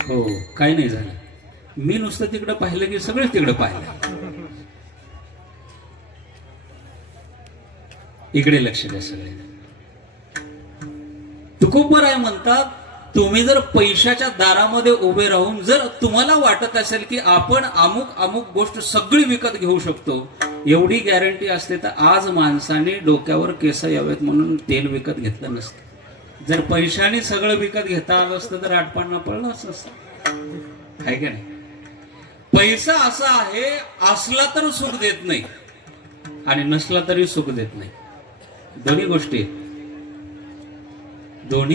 हो, काही नाही झालं. मी नुसतं तिकडं पाहिलं की सगळेच तिकडं पाहिलं. इकडे लक्ष द्या सगळे. तुकोबराय म्हणतात, तुम्ही जर पैशाच्या दारामध्ये उभे राहून जर तुम्हाला वाटत असेल की आपण अमुक गोष्ट सगळी विकत घेऊ शकतो, एवढी गॅरंटी असते तर आज माणसाने डोक्यावर केस यावेत म्हणून तेल विकत घेतलं नसतं. जर पैशाने सगळं विकत घेता आलं असतं तर आटपांना पडलं असतं. आहे का नाही? पैसा असा आहे, असला तर सुख देत नाही आणि नसला तरी सुख देत नाही. दोन्ही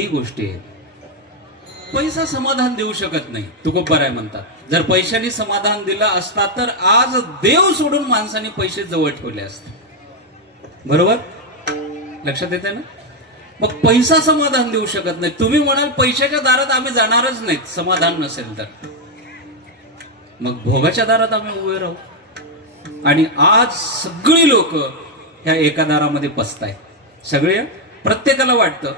गोष्टी आहेत. पैसा समाधान देऊ शकत नाही, तुकोबराय म्हणतात. जर पैशाने समाधान दिलं असता तर आज देव सोडून माणसाने पैसे जवळ ठेवले असते. बरोबर? लक्षात येते ना? मग पैसा समाधान देऊ शकत नाही. तुम्ही म्हणाल पैशाच्या दारात आम्ही जाणारच नाहीत समाधान नसेल तर, मग भोगाच्या दारात आम्ही उभे राहू. आणि आज सगळी लोक ह्या एका दारामध्ये पसतायत. सगळे, प्रत्येकाला वाटतं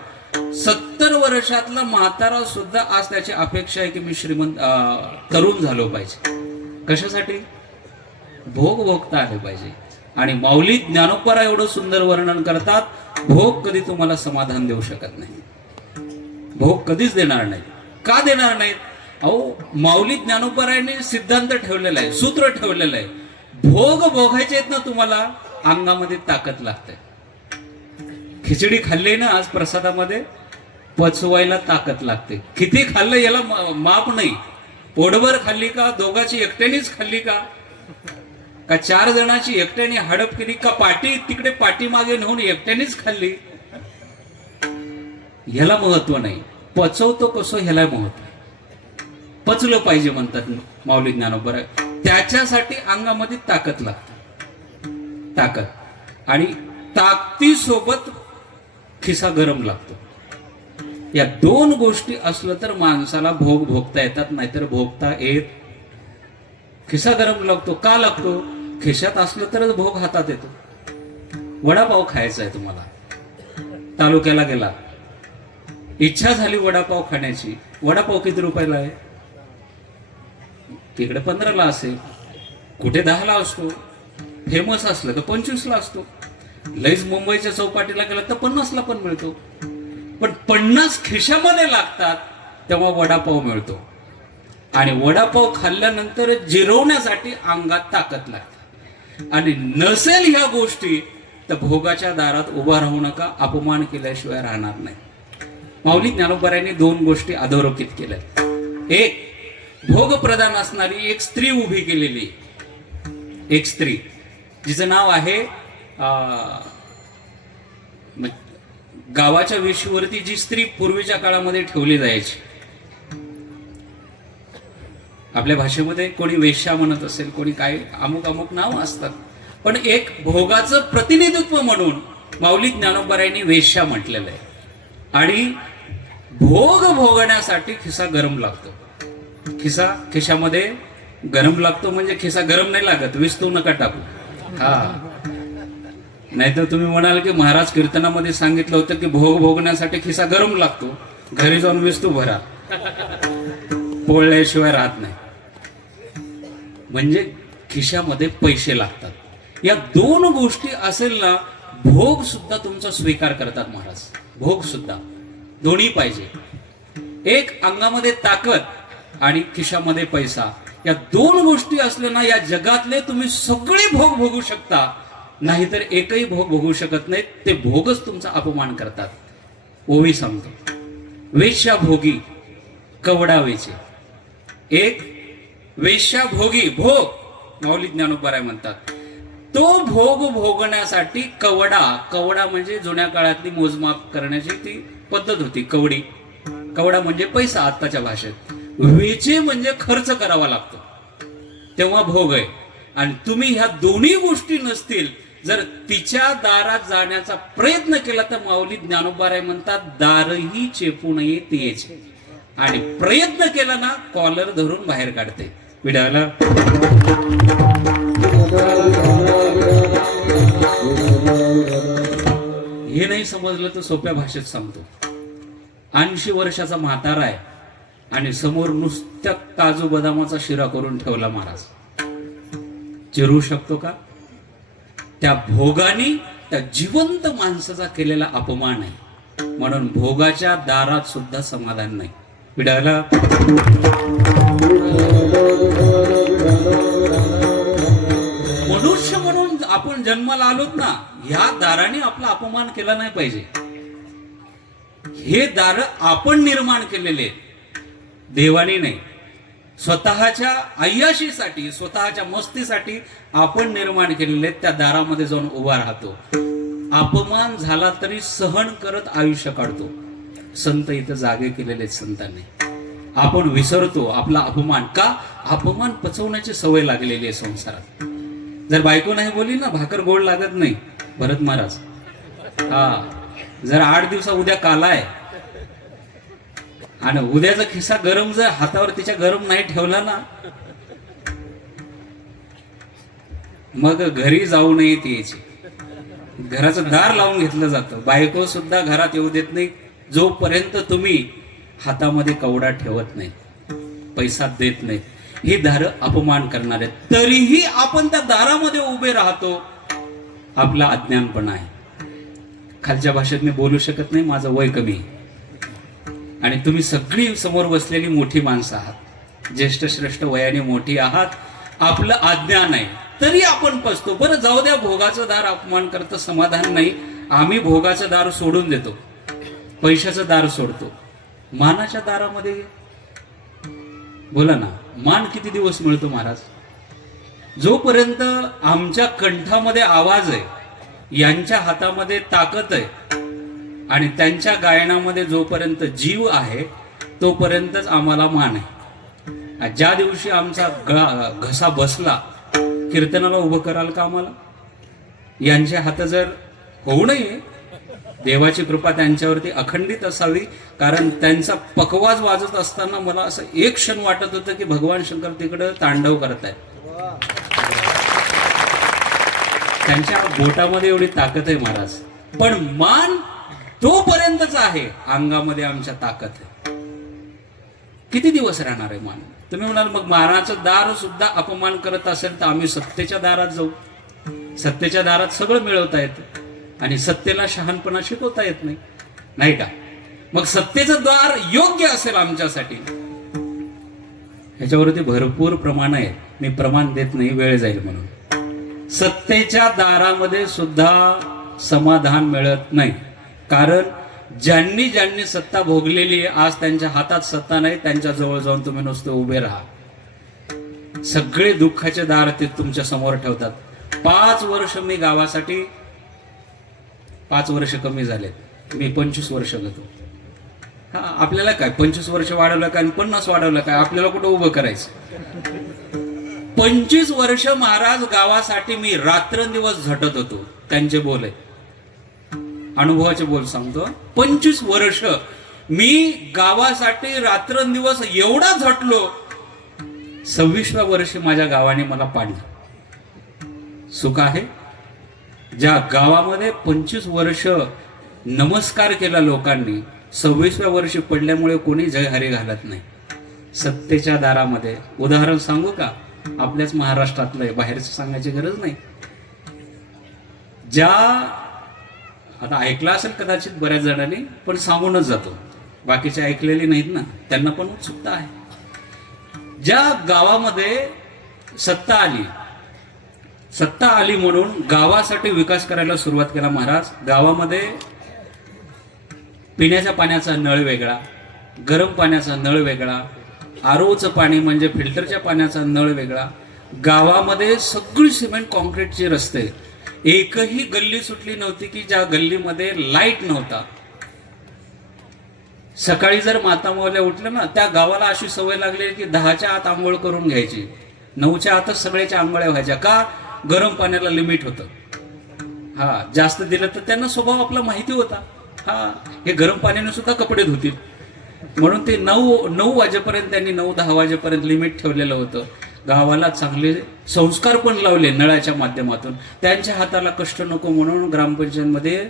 70 वर्षातला म्हातारा सुद्धा आज त्याची अपेक्षा आहे की मी श्रीमंत तरुण झालो पाहिजे. कशासाठी? भोग भोगता आले पाहिजे. आणि माऊली ज्ञानोबराय एवढं सुंदर वर्णन करतात, भोग कधी तुम्हाला समाधान देऊ शकत नाही. भोग कधीच देणार नाही. का देणार नाहीत? अहो, माऊली ज्ञानोबरायने सिद्धांत ठेवलेला आहे, सूत्र ठेवलेलं आहे. भोग भोगायचे आहेत ना तुम्हाला, अंगामध्ये ताकद लागते. खिचडी खाल्ली ना आज प्रसादामध्ये, पचवायला ताकद लागते. किती खाल्लं याला माप नाही. पोटभर खाल्ली का, दोघाची एकट्यानेच खाल्ली का 4 जणांची एकट्याने हडप केली का, पाठी तिकडे पाठीमागे नेऊन एकट्यानेच खाल्ली, ह्याला महत्व नाही. पचवतो कसं ह्याला महत्व. पचलं पाहिजे म्हणतात माऊली ज्ञानोबराय. त्याच्यासाठी अंगामध्ये ताकद लागते. ताकद आणि ताकदीसोबत खिसा गरम लागतो. या 2 गोष्टी असलं तर माणसाला भोग भोगता येतात, नाहीतर भोगता येत. खिसा गरम लागतो. का लागतो? खिशात असलं तरच भोग हातात येतो. वडापाव खायचा आहे तुम्हाला, तालुक्याला गेला, इच्छा झाली वडापाव खाण्याची. वडापाव किती रुपयाला आहे? तिकडे 15ला असेल, कुठे 10ला असतो. फेमस असलं तर 25ला असतो. लईच मुंबईच्या चौपाटीला गेला तर 50ला पण मिळतो. पण 50 खिशामध्ये लागतात तेव्हा वडापाव मिळतो. आणि वडापाव खाल्ल्यानंतर जिरवण्यासाठी अंगात ताकद लागते. आणि नसेल ह्या गोष्टी तर भोगाच्या दारात उभा राहू नका, अपमान केल्याशिवाय राहणार नाही. माऊली ज्ञानोबरायांनी 2 गोष्टी अधोरेखित केल्या. एक, भोग प्रधान असणारी एक स्त्री उभी केलेली, एक स्त्री जिचं नाव आहे गावाच्या वेशीवरती जी स्त्री पूर्वीच्या काळामध्ये ठेवली जायची, आपल्या भाषेमध्ये कोणी वेश्या म्हणत असेल, कोणी काय अमुक अमुक नाव असतात, पण एक भोगाचं प्रतिनिधित्व म्हणून माऊली ज्ञानोबारायांनी वेश्या म्हटलेलं आहे. आणि भोग भोगण्यासाठी खिसा गरम लागतो. खिशामध्ये गरम लागतो म्हणजे खिसा गरम नाही लागत, विस्तू नका टाकू. हा, नाहीतर तुम्ही म्हणाल की महाराज कीर्तनामध्ये सांगितलं होतं की भोग भोगण्यासाठी खिसा गरम लागतो, घरी जाऊन विस्तू भरा, पोळल्याशिवाय राहत नाही. म्हणजे खिशामध्ये पैसे लागतात. या दोन गोष्टी असेल ना, भोग सुद्धा तुमचा स्वीकार करतात महाराज. भोग सुद्धा दोन्ही पाहिजे. एक अंगामध्ये ताकद आणि खिशामध्ये पैसा, या दोन गोष्टी असल्या ना, या जगातले तुम्ही सगळे भोग भोगू शकता, नाहीतर एकही भोग भोगू शकत नाहीत. ते भोगच तुमचा अपमान करतात. ओवी सांगतो, वेश्या भोगी कवडा वेचे. एक वेश्या भोगी, भोग माऊली ज्ञानोबाराय म्हणतात, तो भोग भोगण्यासाठी कवडा म्हणजे जुन्या काळातली मोजमाप करण्याची ती पद्धत होती. कवडा म्हणजे पैसा आत्ताच्या भाषेत. वेचे म्हणजे खर्च करावा लागतो, तेव्हा भोग आहे. आणि तुम्ही ह्या दोन्ही गोष्टी नसतील, जर तिच्या दारात जाण्याचा प्रयत्न केला तर माऊली ज्ञानोबाराय म्हणतात, दारही चेपू नये तियेचे. आणि प्रयत्न केला ना, कॉलर धरून बाहेर काढते. विडाला हे नाही समजलं तर सोप्या भाषेत सांगतो. 80 वर्षाचा म्हातारा आहे आणि समोर नुसत्या काजू बदामाचा शिरा करून ठेवला महाराज. चिरू शकतो का? त्या भोगानी त्या जिवंत माणसाचा केलेला अपमान आहे. म्हणून भोगाच्या दारात सुद्धा समाधान नाही. विडाला मनुष्य म्हणून आपण जन्माला आलोत ना, ह्या दाराने आपला अपमान केला नाही पाहिजे. हे दार आपण निर्माण केलेले, देवाने नाही. स्वतःच्या अय्याशीसाठी, स्वतःच्या मस्तीसाठी आपण निर्माण केलेले, त्या दारामध्ये जाऊन उभा राहतो. अपमान झाला तरी सहन करत आयुष्य काढतो. संत इथं जागे केलेले संतांनी. आपण विसरतो आपला अपमान. का? अपमान पचवण्याची सवय लागलेली आहे संसारात. जर बायको नाही बोली ना, भाकर गोड लागत नाही. भरत महाराज, हा, जर 8 दिवसा उद्या काला आहे आणि उद्याचा खिसा गरम जर हातावर तिच्या गरम नाही ठेवला ना, मग घरी जाऊ नये यायची. घराचं दार लावून घेतलं जातं. बायको सुद्धा घरात येऊ देत नाही जोपर्यंत तुम्ही हातामध्ये कवडा ठेवत नाही, पैसा देत नाही. ही दार अपमान करणार आहेत. तरीही आपण त्या दारामध्ये उभे राहतो. आपला अज्ञानपणा आहे. खालच्या भाषेत मी बोलू शकत नाही, माझं वय कमी आहे. आणि तुम्ही सगळी समोर बसलेली मोठी माणसं आहात, ज्येष्ठ श्रेष्ठ वयाने मोठी आहात. आपलं अज्ञान आहे तरी आपण पसतो. बरं जाऊ द्या, भोगाचं दार अपमान करतं, समाधान नाही. आम्ही भोगाचं दार सोडून देतो, पैशाचं दार सोडतो. मानाच्या दारामध्ये बोला ना, मान किती दिवस मिळतो महाराज? जोपर्यंत आमच्या कंठामध्ये आवाज आहे, यांच्या हातामध्ये ताकद आहे आणि त्यांच्या गायनामध्ये जोपर्यंत जीव आहे, तोपर्यंतच आम्हाला मान आहे. ज्या दिवशी आमचा घसा बसला, कीर्तनाला उभं कराल का आम्हाला? यांचे हात जर होऊ नये, देवाची कृपा त्यांच्यावरती अखंडित असावी. कारण त्यांचा पकवाज वाजत असताना मला असं एक क्षण वाटत होतं की भगवान शंकर तिकडं तांडव करतायत. त्यांच्या बोटामध्ये एवढी ताकद आहे महाराज. पण मान तोपर्यंतच आहे, अंगामध्ये आमच्या ताकद आहे. किती दिवस राहणार आहे मान? तुम्ही म्हणाल मग मानाचं दार सुद्धा अपमान करत असेल तर आम्ही सत्तेच्या दारात जाऊ. सत्तेच्या दारात सगळं मिळवता येतं आणि सत्तेला शहाणपणा शिकवता येत नाही, नाही का? मग सत्तेचं द्वार योग्य असेल आमच्यासाठी, ह्याच्यावरती भरपूर प्रमाण आहे. मी प्रमाण देत नाही, वेळ जाईल म्हणून. सत्तेच्या दारामध्ये सुद्धा समाधान मिळत नाही. कारण ज्यांनी सत्ता भोगलेली आहे, आज त्यांच्या हातात सत्ता नाही, त्यांच्या जवळ जाऊन तुम्ही नुसते उभे राहा. सगळे दुःखाचे दार ते तुमच्या समोर ठेवतात. 5 वर्ष मी गावासाठी, 5 वर्ष कमी झालेत, मी 25 वर्ष घेतो. हा, आपल्याला काय 25 वर्ष वाढवलं काय आणि 50 वाढवलं काय, आपल्याला कुठं उभं करायचं. 25 वर्ष महाराज गावासाठी मी रात्रंदिवस झटत होतो. त्यांचे बोल आहे, अनुभवाचे बोल सांगतो. 25 वर्ष मी गावासाठी रात्रंदिवस एवढा झटलो. 26व्या वर्षी माझ्या गावाने मला पाडलं. सुख आहे ज्या गावामध्ये 25 वर्ष नमस्कार केला लोकांनी, 26व्या वर्षी पडल्यामुळे कोणी जय हरी घालत नाही. सत्तेच्या दारामध्ये उदाहरण सांगू का, आपल्याच महाराष्ट्रातलं आहे, बाहेरचं सांगायची गरज नाही. ज्या आता ऐकलं असेल कदाचित बऱ्याच जणांनी, पण सांगूनच जातो, बाकीचे ऐकलेले नाहीत ना, त्यांना पण उत्सुकता आहे. ज्या गावामध्ये सत्ता आली म्हणून गावासाठी विकास करायला सुरुवात केला महाराज. गावामध्ये पिण्याच्या पाण्याचा नळ वेगळा, गरम पाण्याचा नळ वेगळा, आरोचं पाणी म्हणजे फिल्टरच्या पाण्याचा नळ वेगळा. गावामध्ये सगळी सिमेंट कॉन्क्रीटचे रस्ते, एकही गल्ली सुटली नव्हती की ज्या गल्लीमध्ये लाईट नव्हता. सकाळी जर मातामोल्या उठलं ना, त्या गावाला अशी सवय लागली की 10च्या आत आंघोळ करून घ्यायची, 9च्या आतच सगळ्याच्या आंघोळ्या व्हायच्या. का? गरम पाण्याला लिमिट होतं. हा, जास्त दिलं तर त्यांना स्वभाव आपला माहिती होता. हा, हे गरम पाण्याने सुद्धा कपडे धुतील म्हणून ते 9 वाजेपर्यंत त्यांनी 9-10 वाजेपर्यंत लिमिट ठेवलेलं होतं. गावाला चांगले संस्कार पण लावले नळाच्या माध्यमातून. त्यांच्या हाताला कष्ट नको म्हणून ग्रामपंचायतमध्ये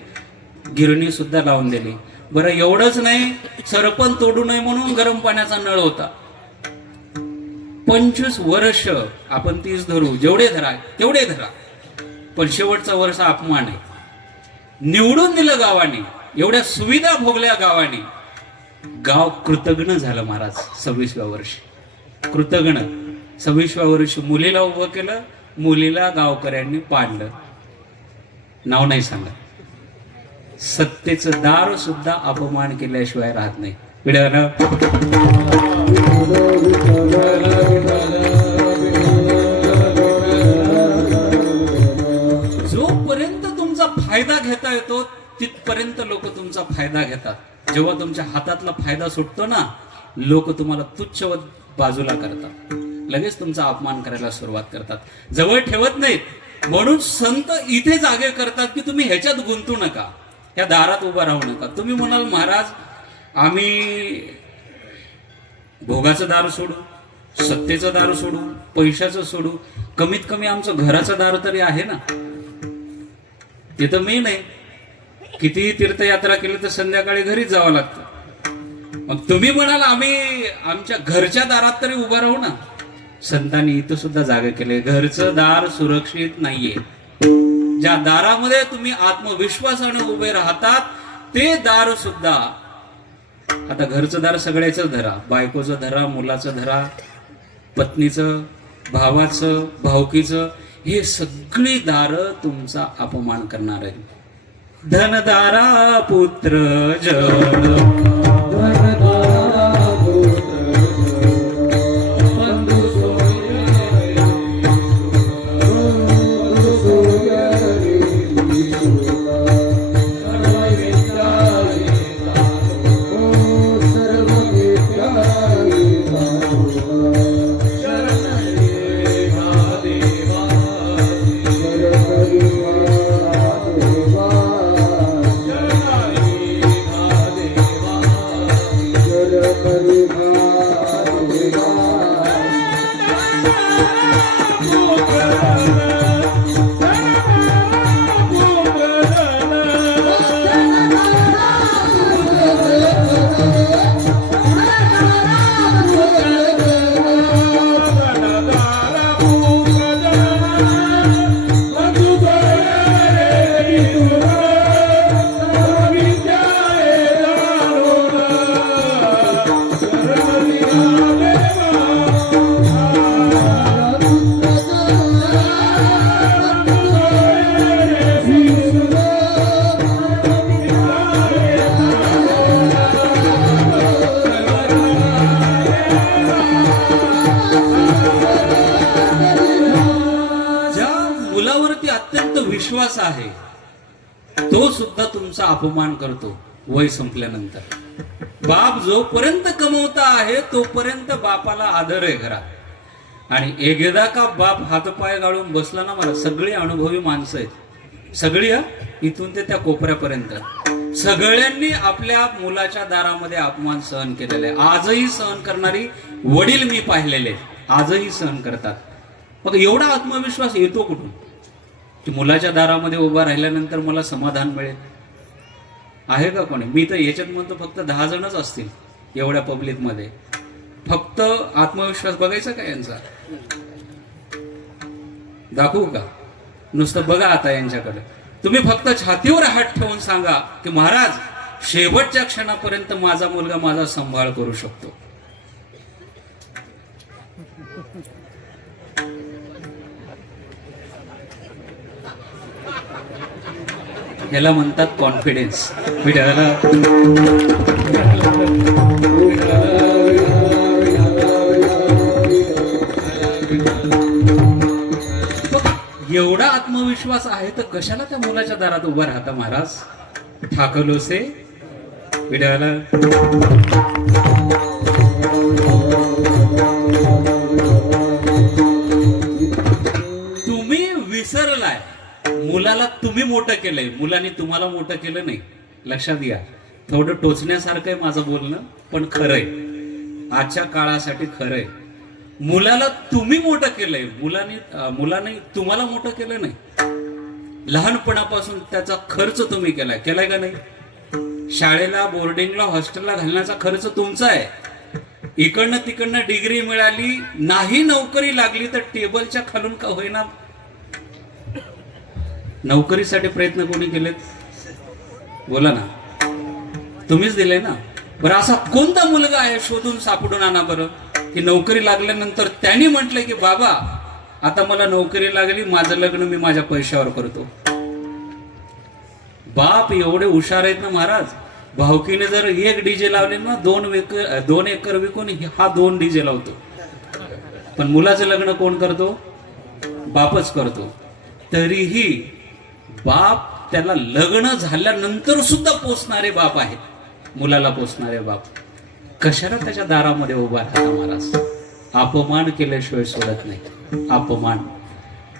गिरणी सुद्धा लावून दिली. बरं, एवढंच नाही, सरपण तोडू नये म्हणून गरम पाण्याचा नळ होता. 25 वर्ष आपण 30 धरू, जेवढे धरा तेवढे धरा, पण शेवटचा वर्ष अपमान आहे. निवडून दिलं गावाने, एवढ्या सुविधा भोगल्या गावाने, गाव कृतज्ञ झालं महाराज. 26व्या वर्षी कृतज्ञ. 26व्या वर्षी मुलीला उभं केलं, मुलीला गावकऱ्यांनी पाडलं. नाव नाही सांगत. सत्तेचं दार सुद्धा अपमान केल्याशिवाय राहत नाही. पिढ्यानं जोपर्यंत तुमचा फायदा घेता येतो तिथपर्यंत लोक तुमचा फायदा घेतात. जेव्हा तुमच्या हातातला फायदा सुटतो ना, लोक तुम्हाला तुच्छ बाजूला करतात, लगेच तुमचा अपमान करायला सुरुवात करतात, जवळ ठेवत नाहीत. म्हणून संत इथे जागे करतात की तुम्ही ह्याच्यात गुंतू नका, या दारात उभा राहू नका. तुम्ही म्हणाल महाराज आम्ही भोगाचं दार सोडू, सत्तेचं दार सोडू, पैशाचं सोडू, कमीत कमी आमचं घराचं दार तरी आहे ना. ते तर मेन आहे. कितीही तीर्थयात्रा केली तर संध्याकाळी घरीच जावं लागतं. मग तुम्ही म्हणाल आम्ही आमच्या घरच्या दारात तरी उभा राहू ना. संतांनी इथं सुद्धा जागे केले, घरचं दार सुरक्षित नाहीये. ज्या दारामध्ये तुम्ही आत्मविश्वासाने उभे राहतात ते दार सुद्धा, आता घरचं दार सगळ्याच धरा, बायकोचं धरा, मुलाचं धरा, पत्नीचं, भावाचं, भावकीचं, हे सगळी दार तुमचा अपमान करणार आहे. धनदारा पुत्र जन, विश्वास आहे तो सुद्धा तुमचा अपमान करतो वय संपल्यानंतर. बाप जोपर्यंत कमवता आहे तोपर्यंत बापाला आदर आहे घरात. आणि एकदा का बाप हातपाय गाळून बसला ना, मला सगळी अनुभवी माणसं आहेत, सगळी इथून ते त्या कोपऱ्यापर्यंत सगळ्यांनी आपल्या मुलाच्या दारामध्ये अपमान सहन केलेला आहे. आजही सहन करणारी वडील मी पाहिलेले आहेत, आजही सहन करतात. मग एवढा आत्मविश्वास येतो कुठून की मुलाच्या दारामध्ये उभा राहिल्यानंतर मला समाधान मिळेल? आहे का कोणी? मी तर याच्यात म्हणतो फक्त 10 जणच असतील एवढ्या पब्लिक मध्ये. फक्त आत्मविश्वास बघायचा का यांचा? दाखवू का? नुसतं बघा आता यांच्याकडे. तुम्ही फक्त छातीवर हात ठेवून सांगा की महाराज, शेवटच्या क्षणापर्यंत माझा मुलगा माझा सांभाळ करू शकतो. याला म्हणतात कॉन्फिडन्स. एवढा आत्मविश्वास आहे तर कशाला त्या मुलाच्या दारात उभा राहता महाराज? ठाकलोसे विड्याला. तुम्ही विसरलाय, मुलाला तुम्ही मोठं केलंय, मुलाने तुम्हाला मोठं केलं नाही. लक्षात घ्या. थोडं टोचण्यासारखं आहे माझं बोलणं, पण खरंय, आजच्या काळासाठी खरंय. मुलाला तुम्ही मोठं केलंय, मुलाने तुम्हाला मोठं केलं नाही. लहानपणापासून त्याचा खर्च तुम्ही केलाय का नाही? शाळेला, बोर्डिंगला, हॉस्टेलला घालण्याचा खर्च तुमचा आहे. इकडनं तिकडनं डिग्री मिळाली नाही, नोकरी लागली तर टेबलच्या खालून का होईना नोकरीसाठी प्रयत्न कोणी केलेत? बोला ना, तुम्हीच दिले ना. बरं, असा कोणता मुलगा आहे शोधून सापडून आणा बरं की नोकरी लागल्यानंतर त्यांनी म्हटलंय की बाबा आता मला नोकरी लागली, माझं लग्न मी माझ्या पैशावर करतो. बाप एवढे हुशार आहेत ना महाराज. भावकीने जर 1 डीजे लावले ना, 2 एकर विकून हा 2 डीजे लावतो. पण मुलाचं लग्न कोण करतो? बापच करतो. तरीही बाप त्याला लग्न झाल्यानंतर सुद्धा पोसणारे बाप आहेत, मुलाला पोसणारे बाप. कशाला त्याच्या दारामध्ये उभा राहता महाराज? अपमान केल्याशिवाय सोडत नाही. अपमान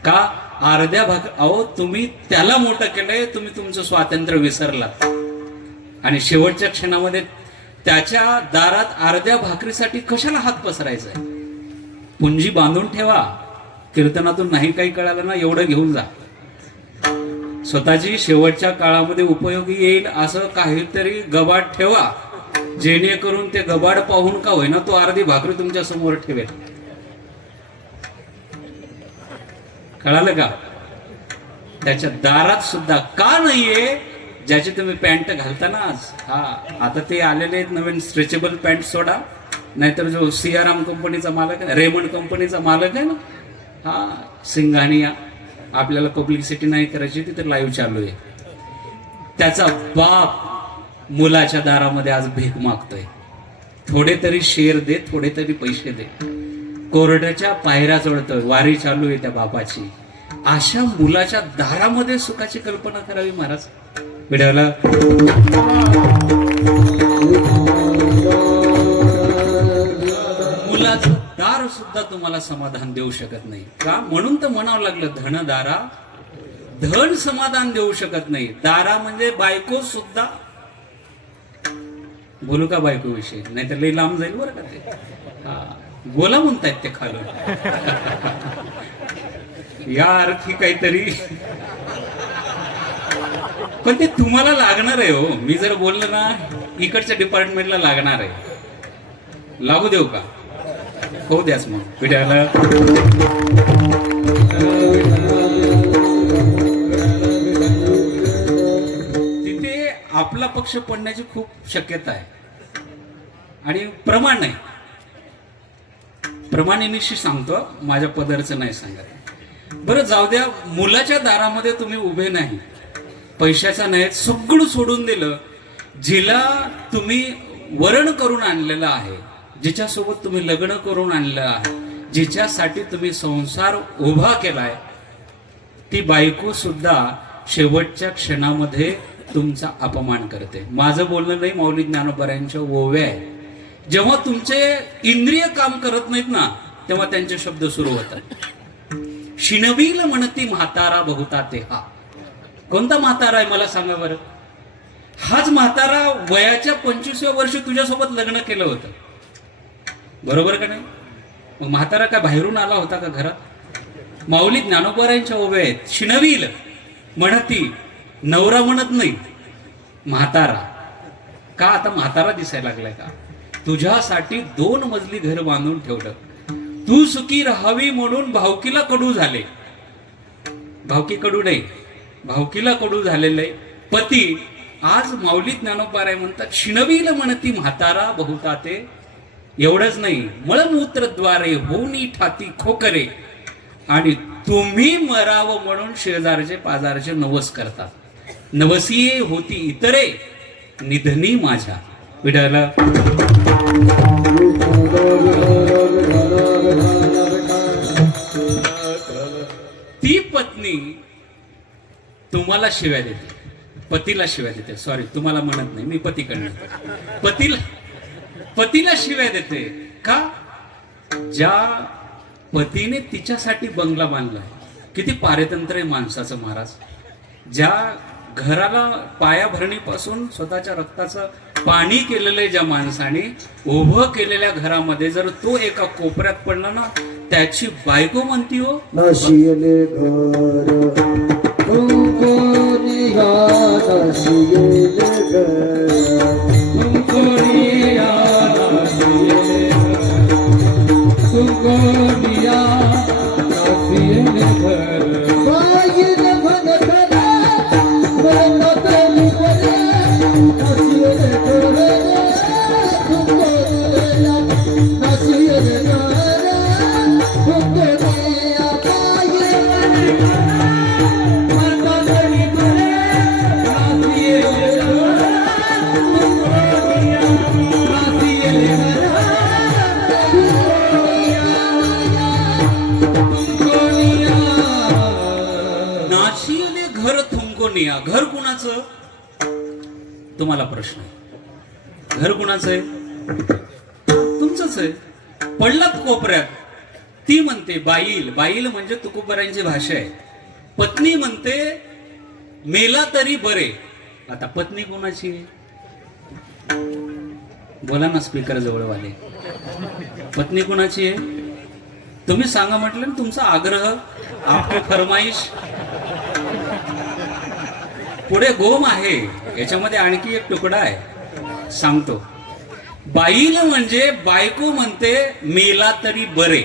का? अर्ध्या भाग अहो, तुम्ही त्याला मोठं केलंय, तुम्ही तुमचं स्वातंत्र्य विसरलात आणि शेवटच्या क्षणामध्ये त्याच्या दारात अर्ध्या भाकरीसाठी कशाला हात पसरायचा? पुंजी बांधून ठेवा. कीर्तनातून नाही काही कळालं ना, एवढं घेऊन जा. स्वतःची शेवटच्या काळामध्ये उपयोगी येईल असं काहीतरी गबाड ठेवा, जेणेकरून ते गबाड पाहून का होईना तो अर्धी भाकरी तुमच्या समोर ठेवेल. कळालं का? त्याच्या दारात सुद्धा का नाहीये ज्याची तुम्ही पॅन्ट घालता ना आज. आता ते आलेले आहेत नवीन स्ट्रेचेबल पॅन्ट सोडा, नाहीतर जो सियाराम कंपनीचा मालक आहे, रेमंड कंपनीचा मालक आहे ना, सिंघानिया, आपल्याला पब्लिसिटी नाही करायची, तिथे लाईव्ह चालू आहे. त्याचा बाप मुलाच्या दारामध्ये आज भीक मागतोय. थोडे तरी शेअर दे, थोडे तरी पैसे दे. कोर्टाच्या पायऱ्या चढतोय, वारी चालू आहे त्या बापाची. अशा मुलाच्या दारामध्ये सुखाची कल्पना करावी महाराज. व्हिडिओला मुलाचं दार सुद्धा तुम्हाला समाधान देऊ शकत नाही का? म्हणून तर म्हणावं लागलं, धनदारा धन समाधान देऊ शकत नाही. दारा म्हणजे बायको सुद्धा. बोलू का बायको विषयी? नाही तर लई लांब जाईल बरं का ते. बोला म्हणतायत ते खालून. या अर्थी काहीतरी, पण ते तुम्हाला लागणार आहे हो. मी जर बोललं ना, इकडच्या डिपार्टमेंटला लागणार आहे. लागू देऊ का? हो द्यास मग. पिढ्याला तिथे आपला पक्ष पडण्याची खूप शक्यता आहे आणि प्रमाण नाही. प्रमाणिनिशी सांगतो, माझ्या पदरचं नाही सांगत. बरं जाऊ द्या, मुलाच्या दारामध्ये तुम्ही उभे नाही, पैशाचा नाही, सगळं सोडून दिलं. जिला तुम्ही वरण करून आणलेलं आहे, जिच्यासोबत तुम्ही लग्न करून आणलं आहे, जिच्यासाठी तुम्ही संसार उभा केलाय, ती बायको सुद्धा शेवटच्या क्षणामध्ये तुमचा अपमान करते. माझं बोलणं नाही, माऊली ज्ञानोबारायांच्या ओव्या आहे. जेव्हा तुमचे इंद्रिय काम करत नाहीत ना, तेव्हा त्यांचे शब्द सुरू होतात. शिणवील म्हणती म्हातारा बहुता ते हा. कोणता म्हातारा आहे मला सांगा बरं? हाच म्हातारा वयाच्या 25व्या वर्षी तुझ्यासोबत लग्न केलं होतं, बरोबर का नाही? मग म्हातारा काय बाहेरून आला होता का घरात? माऊली ज्ञानोबारायांच्या ओव्या आहेत. शिणवील म्हणती, नवरा म्हणत नाही, म्हातारा. का आता म्हातारा दिसायला लागलाय का? तुझ्यासाठी 2 मजली घर बांधून ठेवलं, तू सुखी राहावी म्हणून भावकीला कडू झाले. भावकी कडू नाही, भावकीला कडू झालेले पती आज माऊली ज्ञानोबाराय म्हणतात, शिणवील म्हणती म्हातारा बहुता ते. एवढंच नाही, मळमूत्रद्वारे होनी ठाती खोकरे, आणि तुम्ही मरावं म्हणून शेजारचे पाजारचे नवस करतात. नवसीये होती इतरे, निधनी माझ्या. विठ्ठल ती पत्नी तुम्हाला शिव्या देते, पतीला शिव्या देते. सॉरी, तुम्हाला म्हणत नाही, मी पतीकडनं. पतीला शिव्या देते का? ज्या पतीने तिच्यासाठी बंगला बांधलाय, किती पारेतंत्र आहे माणसाचं महाराज. ज्या घराला पायाभरणीपासून स्वतःच्या रक्ताचं पाणी केलेलं आहे ज्या माणसाने, उभं केलेल्या घरामध्ये जर तो एका कोपऱ्यात पडला ना, त्याची बायको म्हणती, हो नशिले घर तुमको निया, नशिले घर तुमको दिया, तुमको दिया नसीब घर. बाईल भनकरा बनत मुकरे, नशिले घर तुमको दिया, नशिले घर तुमको दिया. बाईल माता गणी करे नसीब घर, तुमको दिया नसीब घर, तुमको दिया. नाशिले घर तुमको निया. घर कुणाचं? तुम्हाला प्रश्न आहे. घर कुणाचं आहे? तुमचंच आहे. पडलात कोपऱ्यात. ती म्हणते बाईल. बाईल म्हणजे तुकोबरांची भाषा आहे. पत्नी म्हणते मेला तरी बरे. आता पत्नी कोणाची आहे? बोला ना स्पीकर जवळवाले. पत्नी कोणाची आहे? तुम्ही सांगा म्हटलं ना, तुमचा आग्रह, आपली फरमाईश. पुढे गोम आहे, याच्यामध्ये आणखी एक तुकडा आहे, सांगतो. बाईल म्हणजे बायको म्हणते मेला तरी बरे.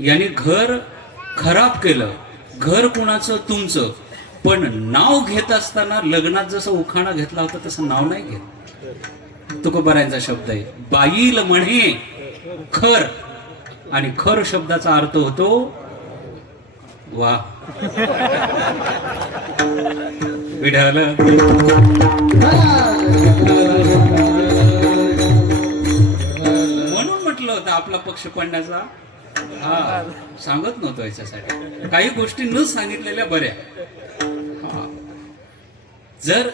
याने घर खराब केलं. घर कुणाचं? तुमचं. पण नाव घेत असताना लग्नात जसं उखाणा घेतला होता तसं नाव नाही घेत. तुकोबारायांचा शब्द आहे. बाईल म्हणे खर, आणि खर शब्दाचा अर्थ होतो वा. विढाल म्हणून म्हटलं होतं आपला पक्ष पडण्याचा. हा, सांगत नव्हतो याच्यासाठी. काही गोष्टी न सांगितलेल्या बऱ्या. जर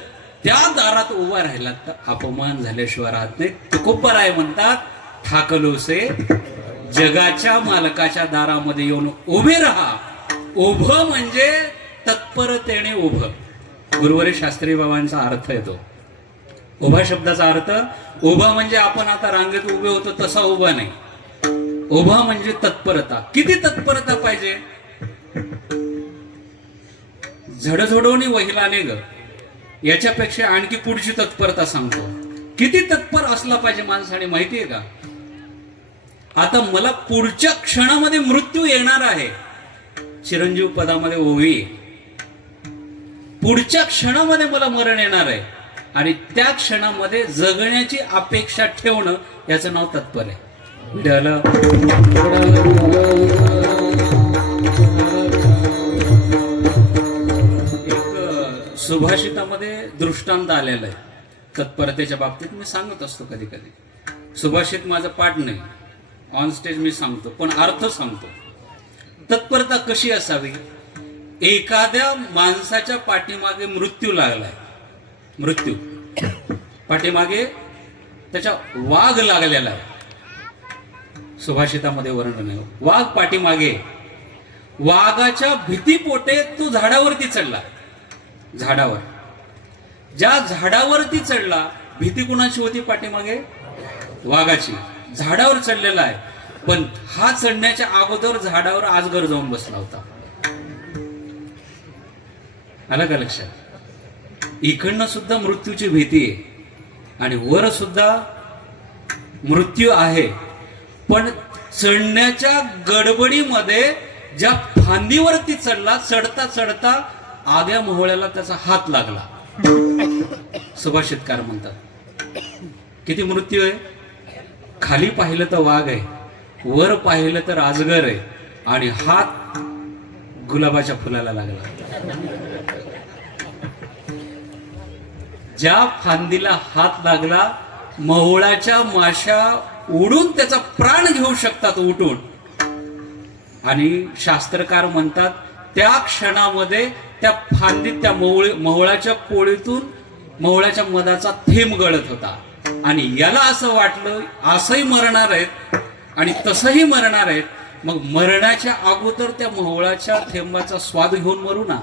त्या दारात उभा राहिलात तर अपमान झाल्याशिवाय राहत नाही. तुकोबाराय म्हणतात, ठाकलोसे जगाच्या मालकाच्या दारामध्ये येऊन उभे राहा. उभं म्हणजे तत्परतेने उभं. गुरुवारी शास्त्री बाबांचा अर्थ येतो. उभा शब्दाचा अर्थ, उभा म्हणजे आपण आता रांगेत उभे होतो तसा उभा नाही. उभा म्हणजे तत्परता. किती तत्परता पाहिजे? झडझडवणी वहिलाने ग, याच्यापेक्षा आणखी पुढची तत्परता सांगतो. किती तत्पर असला पाहिजे माणसाने माहितीये का? आता मला पुढच्या क्षणामध्ये मृत्यू येणार आहे. चिरंजीव पदामध्ये ओवी, पुढच्या क्षणामध्ये मला मरण येणार आहे, आणि त्या क्षणामध्ये जगण्याची अपेक्षा ठेवणं, याचं नाव तत्पर आहे. एक सुभाषितामध्ये दृष्टांत आलेला आहे तत्परतेच्या बाबतीत. मी सांगत असतो कधी कधी. सुभाषित माझं पाठ नाही, ऑन स्टेज मी सांगतो, पण अर्थ सांगतो. तत्परता कशी असावी? एखाद्या माणसाच्या पाठीमागे मृत्यू लागलाय, मृत्यू. पाठीमागे त्याच्या वाघ लागलेला आहे. सुभाषितामध्ये वर्णन आहे. वाघ पाठीमागे, वाघाच्या भीतीपोटे तो झाडावरती चढला. झाडावर, ज्या झाडावरती चढला, भीती कुणाची होती पाठीमागे? वाघाची. झाडावर चढलेला आहे, पण हा चढण्याच्या अगोदर झाडावर आजगर जाऊन बसला होता. आलं का लक्षात? इकडनं सुद्धा मृत्यूची भीती आहे आणि वर सुद्धा मृत्यू आहे. पण चढण्याच्या गडबडीमध्ये ज्या फांदीवरती चढला, चढता चढता आग्या मोहळ्याला त्याचा हात लागला. सुभाषितकार म्हणतात किती मृत्यू आहे. खाली पाहिलं तर वाघ आहे, वर पाहिलं तर अजगर आहे आणि हात गुलाबाच्या फुलाला लागला. ज्या फांदीला हात लागला, मोहळाच्या माशा उडून त्याचा प्राण घेऊ शकतात उठून. आणि शास्त्रकार म्हणतात त्या क्षणामध्ये त्या फांदीत, त्या मोहळाच्या पोळीतून मोहळाच्या मधाचा थेंब गळत होता. आणि याला असं वाटलं असंही मरणार आहेत आणि तसंही मरणार आहेत, मग मरणाच्या अगोदर त्या मोहळाच्या थेंबाचा स्वाद घेऊन मरू ना,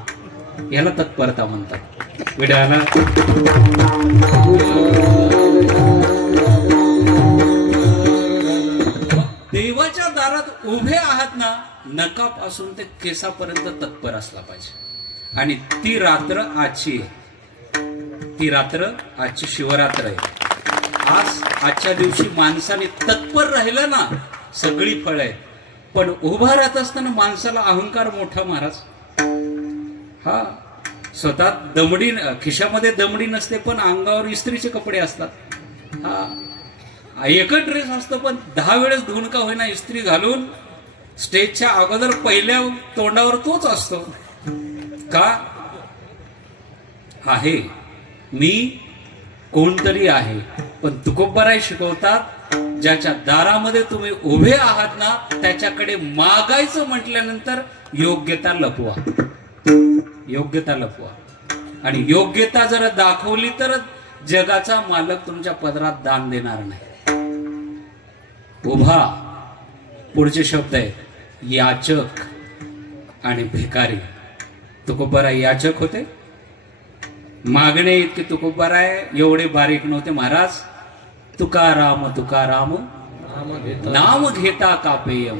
याला तत्परता म्हणतात. विड्याला देवाच्या दारात उभे आहात ना, नकापासून ते केसापर्यंत तत्पर असला पाहिजे. आणि ती रात्र आजची आहे. ती रात्र आजची शिवरात्र आहे. आजच्या दिवशी माणसाने तत्पर राहिलं ना, सगळी फळ आहेत. पण उभा राहत असताना माणसाला अहंकार मोठा महाराज. हा, स्वतः दमडी, खिशामध्ये दमडी नसते पण अंगावर इस्त्रीचे कपडे असतात. हा, एकच ड्रेस असतो पण 10 वेळेस धुवून का होईना इस्त्री घालून स्टेजच्या अगोदर पहिल्या तोंडावर तोच असतो. का आहे? मी कोणतरी आहे. पण तुकोबराय शिकवतात ज्याच्या दारामध्ये तुम्ही उभे आहात ना, त्याच्याकडे मागायचं म्हटल्यानंतर योग्यता लपवा. योग्यता लपवा. आणि योग्यता जर दाखवली तर जगाचा मालक तुमच्या पदरात दान देणार नाही. उभा, पुढचे शब्द आहेत याचक आणि भिकारी. तुकोबराय याचक होते. मागणे इतके तुकोबराय एवढे बारीक नव्हते महाराज. तुकाराम तुकाराम नाम घेता कापेयम,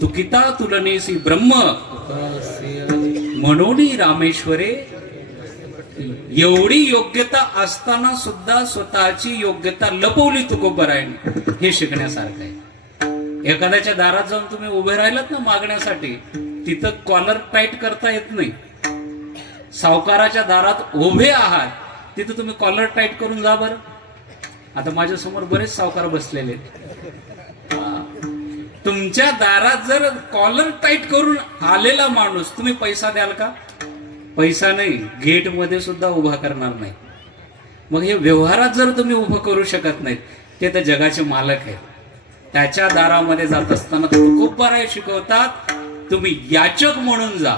तुकिता तुलनेसी ब्रह्म म्हणून रामेश्वरे. एवढी योग्यता असताना सुद्धा स्वतःची योग्यता लपवली तुकोबरायने. हे शिकण्यासारखं आहे. एखाद्याच्या दारात जाऊन तुम्ही उभे राहिलात ना मागण्यासाठी, तिथं कॉलर टाईट करता येत नाही. सावकाराच्या दारात उभे आहात, तिथं तुम्ही कॉलर टाईट करून जा बरं. आता माझ्या समोर बरेच सावकार बसलेले. तुमच्या दारात जर कॉलर टाईट करून आलेला माणूस, तुम्ही पैसा द्याल का? पैसा नाही, गेट मध्ये सुद्धा उभा करणार नाही. मग हे व्यवहारात जर तुम्ही उभं करू शकत नाहीत, ते तर जगाचे मालक आहेत. त्याच्या दारामध्ये जात असताना तुकोबराय शिकवतात तुम्ही याचक म्हणून जा,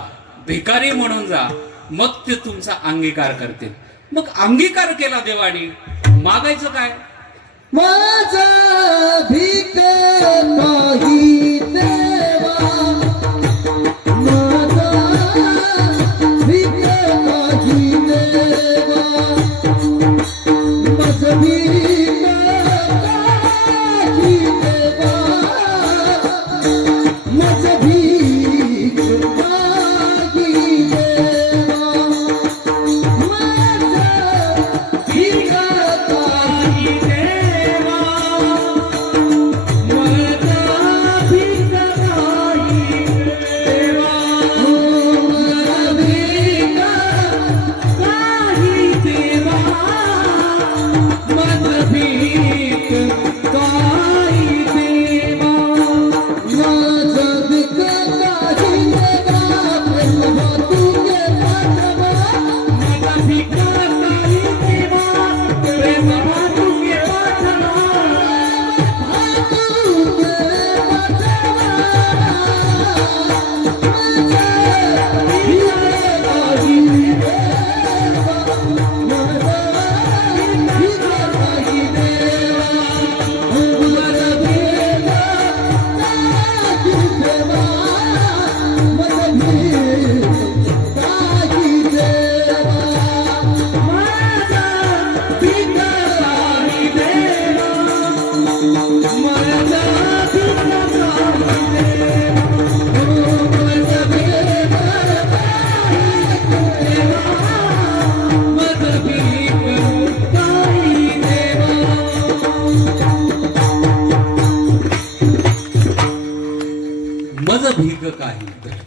भिकारी म्हणून जा, मग ते तुमचा अंगीकार करतील. मग अंगीकार केला देवानी, मागायचं काय? माझा भीक नाही देवा, माझा भीक नाही देवा, माझं भीक नाही देवा, माझं भीक नाही देवा, माझं भीक नाही देवा, माझा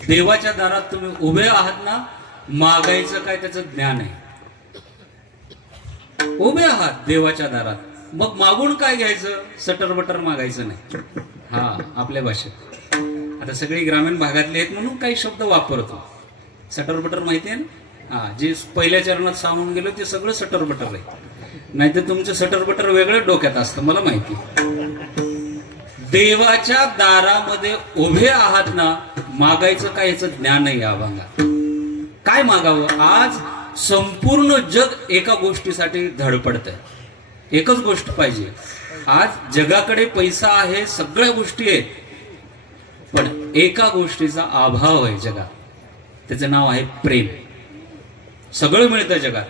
देवाच्या दारात तुम्ही उभे आहात ना, मागायचं काय त्याचं ज्ञान आहे. उभे आहात देवाच्या दारात, मग मागून काय घ्यायचं? सटर बटर मागायचं नाही. हा, आपल्या भाषेत आता सगळी ग्रामीण भागातले आहेत म्हणून काही शब्द वापरतो. सटर बटर माहिती आहे ना? हा, जे पहिल्या चरणात सांगून गेलो ते सगळं सटर बटर आहे. नाहीतर तुमचं सटर बटर वेगळं डोक्यात असतं, मला माहिती. देवाच्या दारामध्ये उभे आहात ना, मागायचं काय याचं ज्ञान नाही. अभंगा काय मागावं? आज संपूर्ण जग एका गोष्टीसाठी धडपडतंय. एकच गोष्ट पाहिजे. आज जगाकडे पैसा आहे, सगळ्या गोष्टी आहेत, पण एका गोष्टीचा अभाव आहे जगात. त्याचं नाव आहे प्रेम. सगळं मिळतं जगात,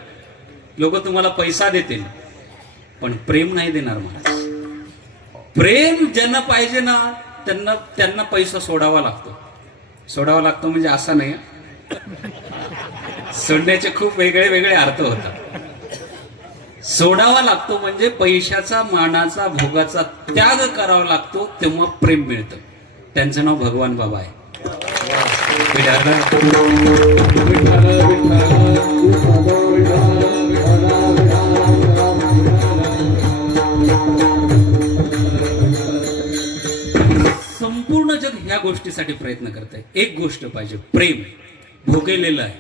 लोक तुम्हाला पैसा देतील पण प्रेम नाही देणार. महाराज, प्रेम ज्यांना पाहिजे ना त्यांना पैसा सोडावा लागतो. सोडावा लागतो म्हणजे असा नाही, सोडण्याचे खूप वेगळे वेगळे अर्थ होतात. सोडावा लागतो म्हणजे पैशाचा, मानाचा, भोगाचा त्याग करावा लागतो, तेव्हा प्रेम मिळतं. त्यांचं नाव भगवान बाबा आहे. संपूर्ण जग ह्या गोष्टीसाठी प्रयत्न करत आहे. एक गोष्ट पाहिजे, प्रेम भोगलेलं आहे.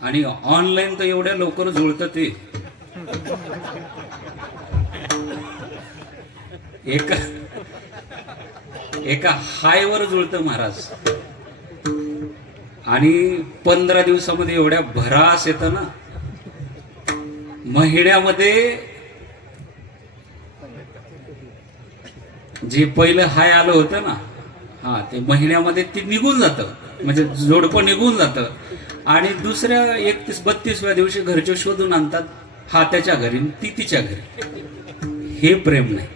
आणि ऑनलाईन तर एवढ्या लवकर जुळतं ते. एका हायवर जुळतं महाराज. आणि 15 दिवसामध्ये एवढ्या भरास येतं ना. महिन्यामध्ये जे पहिलं हाय आलं होतं ना, हा, ते महिन्यामध्ये ते निघून जातं, म्हणजे जोडपं निघून जातं. आणि दुसऱ्या 31-32व्या दिवशी घरचे शोधून आणतात, हा त्याच्या घरी, ती तिच्या घरी. हे प्रेम नाही,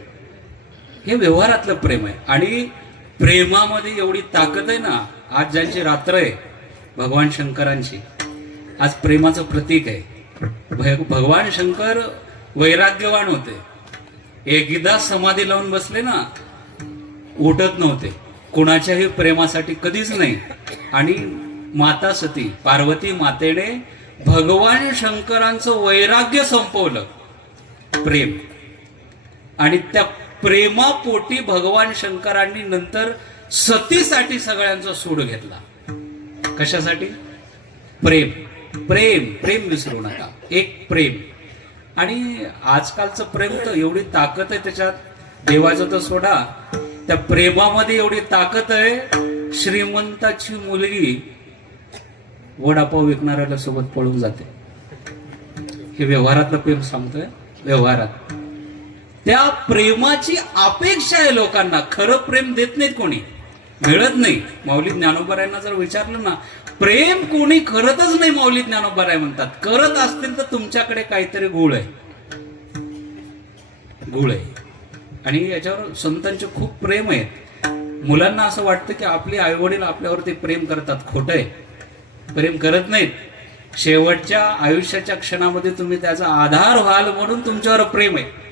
हे व्यवहारातलं प्रेम आहे. आणि प्रेमामध्ये एवढी ताकद आहे ना. आज ज्यांची रात्र आहे भगवान शंकरांची, आज प्रेमाचं प्रतीक आहे. भगवान शंकर वैराग्यवान होते. एकदा समाधी लावून बसले ना, उठत नव्हते कुणाच्याही प्रेमासाठी, कधीच नाही. आणि माता सती पार्वती मातेने भगवान शंकरांचं वैराग्य संपवलं, प्रेम. आणि त्या प्रेमापोटी भगवान शंकरांनी नंतर सतीसाठी सगळ्यांचा सूड घेतला. कशासाठी? प्रेम. प्रेम प्रेम विसरू नका. एक प्रेम. आणि आजकालचं प्रेम तर एवढी ताकद आहे त्याच्यात, देवाचं तर सोडा, त्या प्रेमामध्ये एवढी ताकद आहे. श्रीमंताची मुलगी वडापाव विकणाऱ्याला सोबत पळून जाते. हे व्यवहारातलं प्रेम सांगतोय. व्यवहारात त्या प्रेमाची अपेक्षा आहे लोकांना. खरं प्रेम देत नाहीत कोणी, मिळत नाही. माऊली ज्ञानोबारायांना जर विचारलं ना, प्रेम कोणी करतच नाही. माऊली ज्ञानोबाराय म्हणतात, करत असतील तर तुमच्याकडे काहीतरी गुळ आहे, गुळ आहे. आणि याच्यावर संतांचे खूप प्रेम आहेत. मुलांना असं वाटतं की आपले आईवडील आपल्यावरती प्रेम करतात. खोटं आहे, प्रेम करत नाहीत. शेवटच्या आयुष्याच्या क्षणामध्ये तुम्ही त्याचा आधार व्हाल म्हणून तुमच्यावर प्रेम आहे,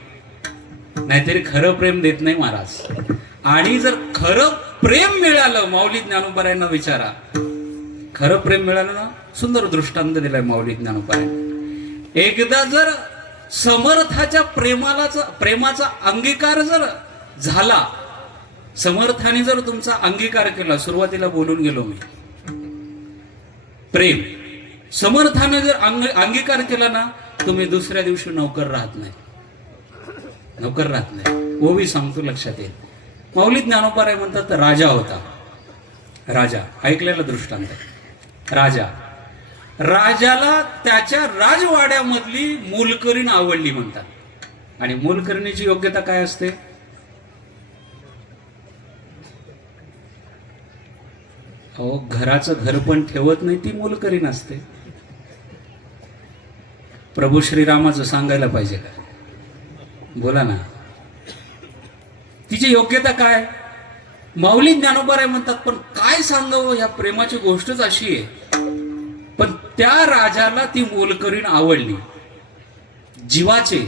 नाहीतरी खरं प्रेम देत नाही महाराज. आणि जर खरं प्रेम मिळालं, माऊली ज्ञानोबारायांना विचारा, खरं प्रेम मिळालं ना, सुंदर दृष्टांत दिलाय माऊली ज्ञानोबारायांनी. एकदा जर समर्थाच्या प्रेमाचा अंगीकार जर झाला, समर्थाने जर तुमचा अंगीकार केला, सुरुवातीला बोलून गेलो मी, प्रेम समर्थाने जर अंगीकार केला ना, तुम्ही दुसऱ्या दिवशी नोकर राहत नाही, नोकर राहत नाही. ओवी सांगतो, लक्षात येईल. माऊली ज्ञानोबाराय म्हणतात राजा होता. राजा ऐकलेला दृष्टांत. राजाला त्याच्या राजवाड्यामधली मोलकरीण आवडली म्हणतात. आणि मोलकरणीची योग्यता काय असते? अहो, घराचं घर पण ठेवत नाही ती मोलकरीण असते. प्रभू श्रीरामाचं सांगायला पाहिजे का? बोला ना. तिची योग्यता काय? माऊली ज्ञानोबाराय म्हणतात, पण काय सांगावं, या प्रेमाची गोष्टच अशी आहे. पण त्या राजाला ती मोलकरीण आवडली. जीवाचे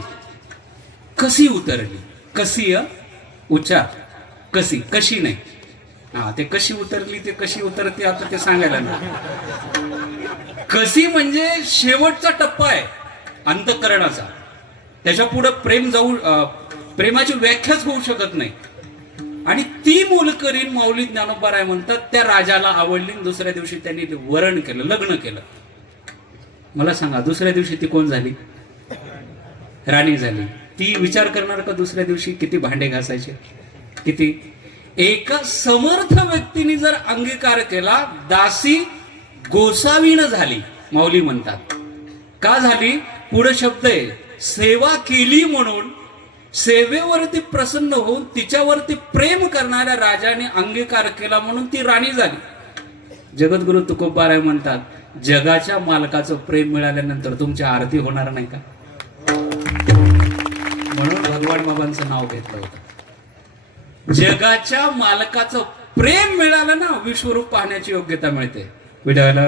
कशी उतरली, कशी उच्चार, कशी नाही. हा, ते कशी उतरली ते कशी उतरते आता ते सांगायला ना. कशी म्हणजे शेवटचा टप्पा आहे अंतःकरणाचा. त्याच्या पुढे प्रेम प्रेमाची व्याख्याच होऊ शकत नाही. आणि ती मोलकरीण माऊली ज्ञानोबा म्हणतात त्या राजाला आवडली. दुसऱ्या दिवशी त्यांनी वरण केलं, लग्न केलं. मला सांगा दुसऱ्या दिवशी ती कोण झाली? राणी झाली. ती विचार करणार का दुसऱ्या दिवशी किती भांडे घासायचे? किती? एका समर्थ व्यक्तीने जर अंगीकार केला, दासी गोसावीण झाली माऊली म्हणतात. का झाली? पुढे शब्द आहे, सेवा केली म्हणून. सेवेवरती प्रसन्न होऊन तिच्यावरती प्रेम करणाऱ्या राजाने अंगीकार केला म्हणून ती राणी झाली. जगद्गुरु तुकोबाराय म्हणतात, जगाच्या मालकाचं प्रेम मिळाल्यानंतर तुमची आरती होणार नाही का? म्हणून भगवान बाबांचं नाव घेतलं होतं. जगाच्या मालकाचं प्रेम मिळालं ना, विश्वरूप पाहण्याची योग्यता मिळते. विठाला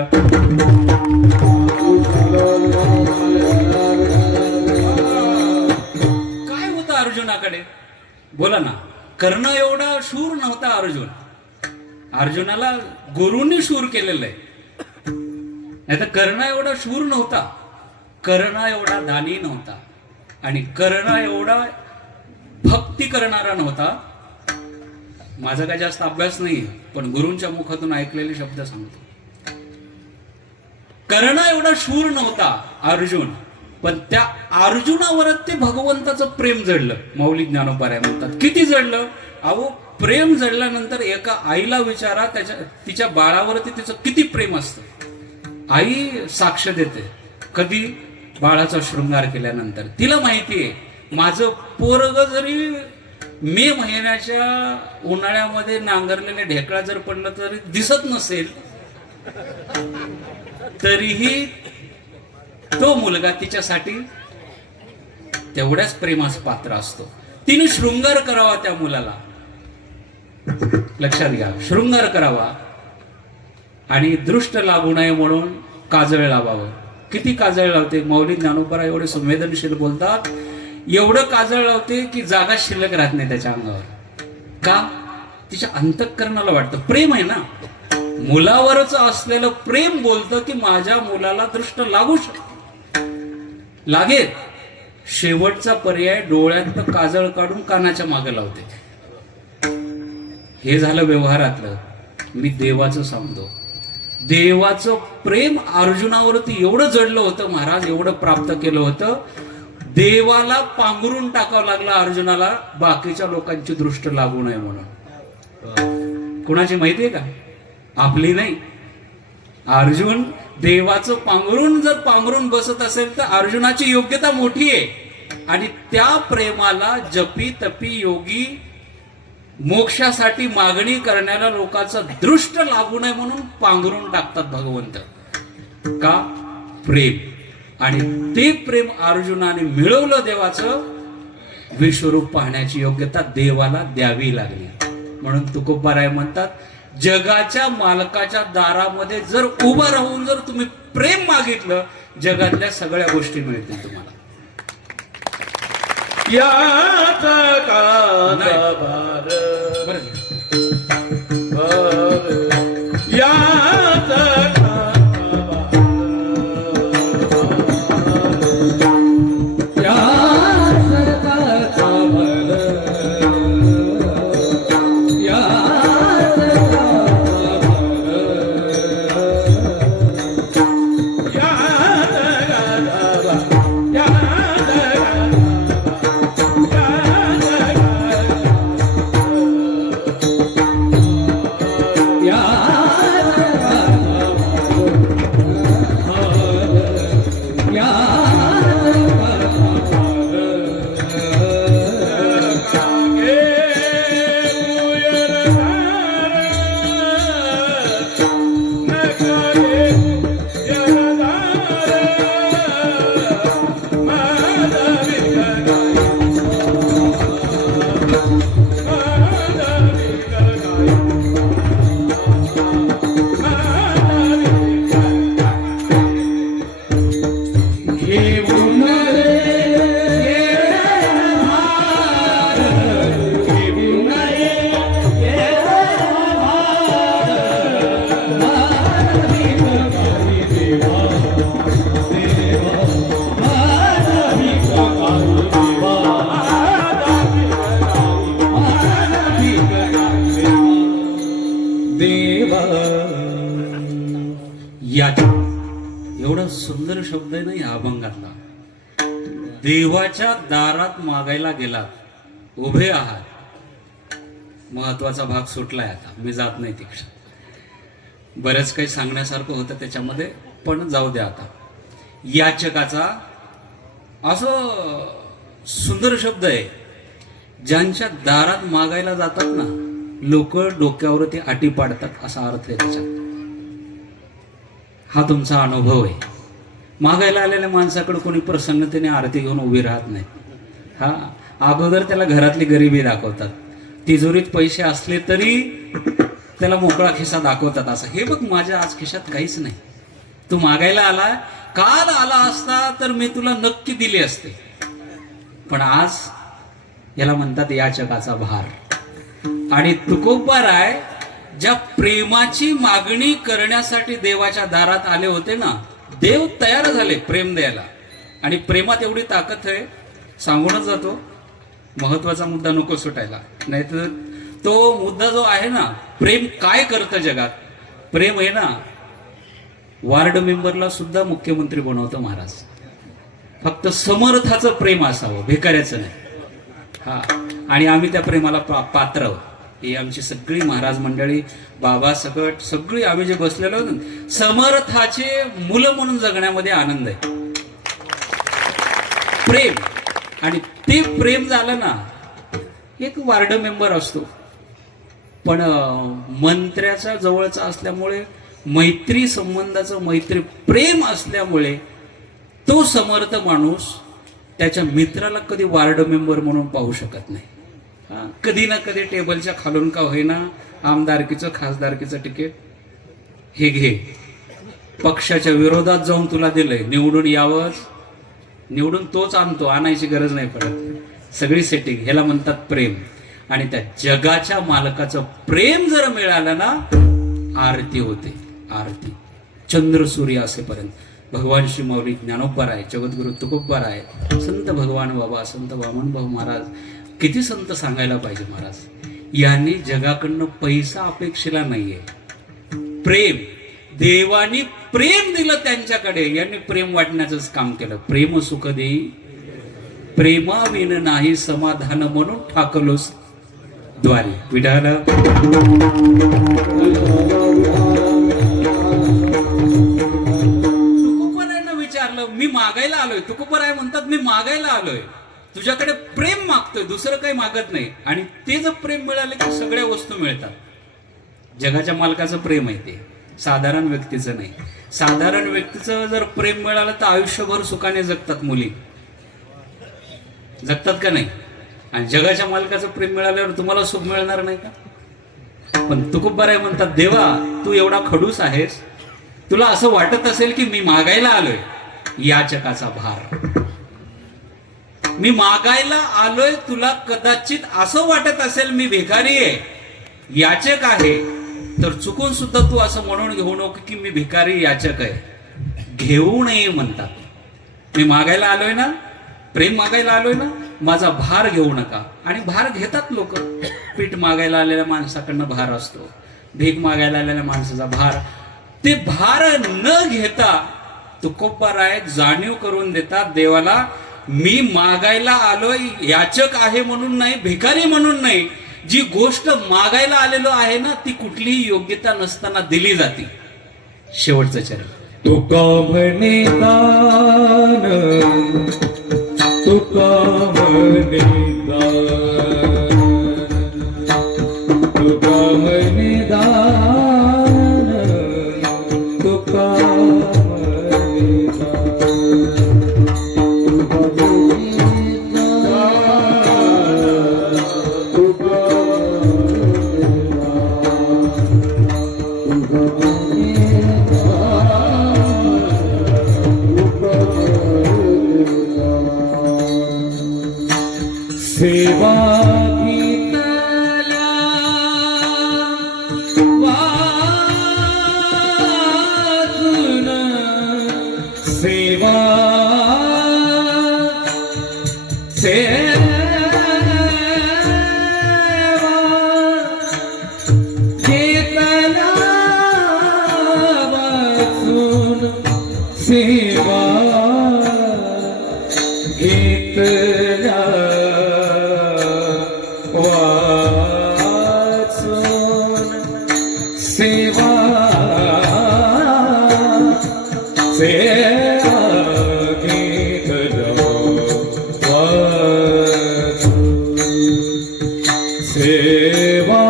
काय होतं अर्जुनाकडे? बोला ना. कर्ण एवढा शूर नव्हता अर्जुन. अर्जुनाला गुरुंनी शूर केलेलं आहे. नाही तर कर्ण एवढा शूर नव्हता. कर्ण एवढा दानी नव्हता. आणि कर्ण एवढा भक्ती करणारा नव्हता. माझा काय जास्त अभ्यास नाही, पण गुरूंच्या मुखातून ऐकलेले शब्द सांगतो. कर्ण एवढा शूर नव्हता अर्जुन, पण त्या अर्जुनावरच ते भगवंताचं प्रेम जडलं. माऊली ज्ञानोबा म्हणतात किती जडलं. अहो, प्रेम जडल्यानंतर एका आईला विचारा तिच्या बाळावरती तिचं किती प्रेम असतं. आई साक्ष देते कधी? बाळाचा शृंगार केल्यानंतर. तिला माहिती आहे माझं पोरग जरी मे महिन्याच्या उन्हाळ्यामध्ये नांगरलेले ढेकळा जर पडलं तरी दिसत नसेल, तरीही तो मुलगा तिच्यासाठी तेवढ्याच प्रेमास पात्र असतो. तिने शृंगार करावा त्या मुलाला. लक्षात घ्या, शृंगार करावा. आणि दृष्ट लागू नये म्हणून काजळ लावावं. किती काजळ लावते? माऊली ज्ञानोबा एवढे संवेदनशील बोलतात, एवढं काजळ लावते की जागा शिल्लक राहत नाही त्याच्या अंगावर. का? तिच्या अंतःकरणाला वाटतं प्रेम आहे ना. मुलावरच असलेलं प्रेम बोलतं की माझ्या मुलाला दृष्ट लागू लागेल. शेवटचा पर्याय डोळ्यात काजळ काढून कानाच्या मागे लावते. हे झालं व्यवहारातलं. मी देवाचं सांगतो, देवाचं प्रेम अर्जुनावरती एवढं जडलं होतं, महाराज एवढं प्राप्त केलं होतं, देवाला पांघरून टाकावं लागलं अर्जुनाला, बाकीच्या लोकांची दृष्ट लागू नये म्हणून. कुणाची माहितीये का? आपली नाही. अर्जुन देवाचं पांघरून बसत असेल तर अर्जुनाची योग्यता मोठी आहे. आणि त्या प्रेमाला जपी तपी योगी मोक्षासाठी मागणी करणाऱ्या लोकांचा दृष्ट लागू नये म्हणून पांघरून टाकतात भगवंत. का? प्रेम. आणि ते प्रेम अर्जुनाने मिळवलं देवाचं. विश्वरूप पाहण्याची योग्यता देवाला द्यावी लागली. म्हणून तुकोबाराय म्हणतात, जगाच्या मालकाच्या दारामध्ये जर उभं राहून जर तुम्ही प्रेम मागितलं, जगातल्या सगळ्या गोष्टी मिळतील तुम्हाला. यात काचा भार यात या एवढा सुंदर शब्द आहे ना या अभंगातला. देवाच्या दारात मागायला गेलात, उभे आहात. महत्वाचा भाग सुटलाय, आता मी जात नाही तिकडे. बरंच काही सांगण्यासारखं होतं त्याच्यामध्ये, पण जाऊ द्या आता. याचकाचा असं सुंदर शब्द आहे. ज्यांच्या दारात मागायला जातात ना लोक, डोक्यावर ते आटी पाडतात असा अर्थ आहे त्याच्यात. हा तुमचा अनुभव आहे. मागायला आलेल्या माणसाकडे कोणी प्रसन्नतेने आरती घेऊन उभी राहत नाही. हा, अगोदर त्याला घरातली गरिबी दाखवतात, तिजोरीत पैसे असले तरी त्याला मोकळा खिसा दाखवतात. असं, हे बघ माझ्या आज खिशात काहीच नाही, तू मागायला आलाय, काल आला असता तर मी तुला नक्की दिली असते. पण आज याला म्हणतात याचकाचा भार. आणि तुकोबाराय ज्या प्रेमाची मागणी करण्यासाठी देवाच्या दारात आले होते ना, देव तयार झाले प्रेम द्यायला. आणि प्रेमात एवढी ताकद आहे, सांगूनच जातो, महत्वाचा मुद्दा नको सुटायला, नाहीतर तो मुद्दा जो आहे ना, प्रेम काय करतं जगात. प्रेम आहे ना, वार्ड मेंबरला सुद्धा मुख्यमंत्री बनवतं महाराज. फक्त समर्थाचं प्रेम असावं, भिकाऱ्याचं नाही. हा, आणि आम्ही त्या प्रेमाला पात्र आहोत. ही आमची सगळी महाराज मंडळी, बाबा सकट सगळी आम्ही जे बसलेलो आहोत, समर्थाचे मुलं म्हणून जगण्यामध्ये आनंद आहे. प्रेम, आणि ते प्रेम झालं ना, एक वार्ड मेंबर असतो पण मंत्र्याच्या जवळचा असल्यामुळे, मैत्री संबंधाचं मैत्री प्रेम असल्यामुळे तो समर्थ माणूस त्याच्या मित्राला कधी वार्ड मेंबर म्हणून पाहू शकत नाही. कधी ना कधी टेबलच्या खालून का होईना आमदारकीचं खासदारकीचं तिकीट हे घे, पक्षाच्या विरोधात जाऊन तुला दिलंय, निवडून यावंच, निवडून तोच आणतो, आणायची गरज नाही पडत. सगळी सेटिंग, ह्याला म्हणतात प्रेम. आणि त्या जगाच्या मालकाचं प्रेम जर मिळालं ना, आरती होते, आरती चंद्र सूर्य असेपर्यंत. भगवान श्री माऊली ज्ञानोबाराय, जगद्गुरु तुकोबाराय, संत भगवान बाबा, संत वामन भाऊ महाराज, किती संत सांगायला पाहिजे महाराज. यांनी जगाकडनं पैसा अपेक्षेला नाहीये, प्रेम, देवानी प्रेम दिलं त्यांच्याकडे, यांनी प्रेम वाटण्याचंच काम केलं. प्रेम सुख देई, प्रेमाविन नाही समाधान, म्हणून ठाकलोस द्वारी. विठाला तुकोबारायांना विचारलं, मी मागायला आलोय. तुकोबाराय म्हणतात, मी मागायला आलोय, तुझ्याकडे प्रेम मागतोय, दुसरं काही मागत नाही. आणि ते जर प्रेम मिळाले की सगळ्या वस्तू मिळतात. जगाच्या मालकाचं प्रेम आहे ते, साधारण व्यक्तीचं नाही. साधारण व्यक्तीचं जर प्रेम मिळालं तर आयुष्यभर सुखाने जगतात मुली, जगतात का नाही. आणि जगाच्या मालकाचं प्रेम मिळाल्यावर तुम्हाला सुख मिळणार नाही का. पण तुकोबाराय म्हणतात, देवा तू एवढा खडूस आहेस, तुला असं वाटत असेल की मी मागायला आलोय, याचकाचा भार. मी मागायला आलोय, तुला कदाचित असं वाटत असेल मी भिकारी आहे, याचक आहे, तर चुकून सुद्धा तू असं म्हणून घेऊ नको की मी भिकारी याचक आहे. घेऊ नये म्हणतात. मी मागायला आलोय ना, प्रेम मागायला आलोय ना, माझा भार घेऊ नका. आणि भार घेतात लोक. पीठ मागायला आलेल्या माणसाकडनं भार असतो, भीक मागायला आलेल्या माणसाचा भार. ते भार न घेता तुकोबाराय जाणीव करून देतात देवाला, मी मागायला आलोय, याचक आहे म्हणून नाही, भिकारी म्हणून नाही. जी गोष्ट मागायला आलेलो आहे ना, ती कुठलीही योग्यता नसताना दिली जाते. शेवटचं चरण, तुका म्हणे दान, तुका म्हणे दान, तुका म्हणे दान, तुका म्हणे दान. सेवा गीतला वाचून, सेवा गीतला वाचून, वाचून सेवा घेतल्या वाचून सेवा सेवा घेतल्या वाचून सेवा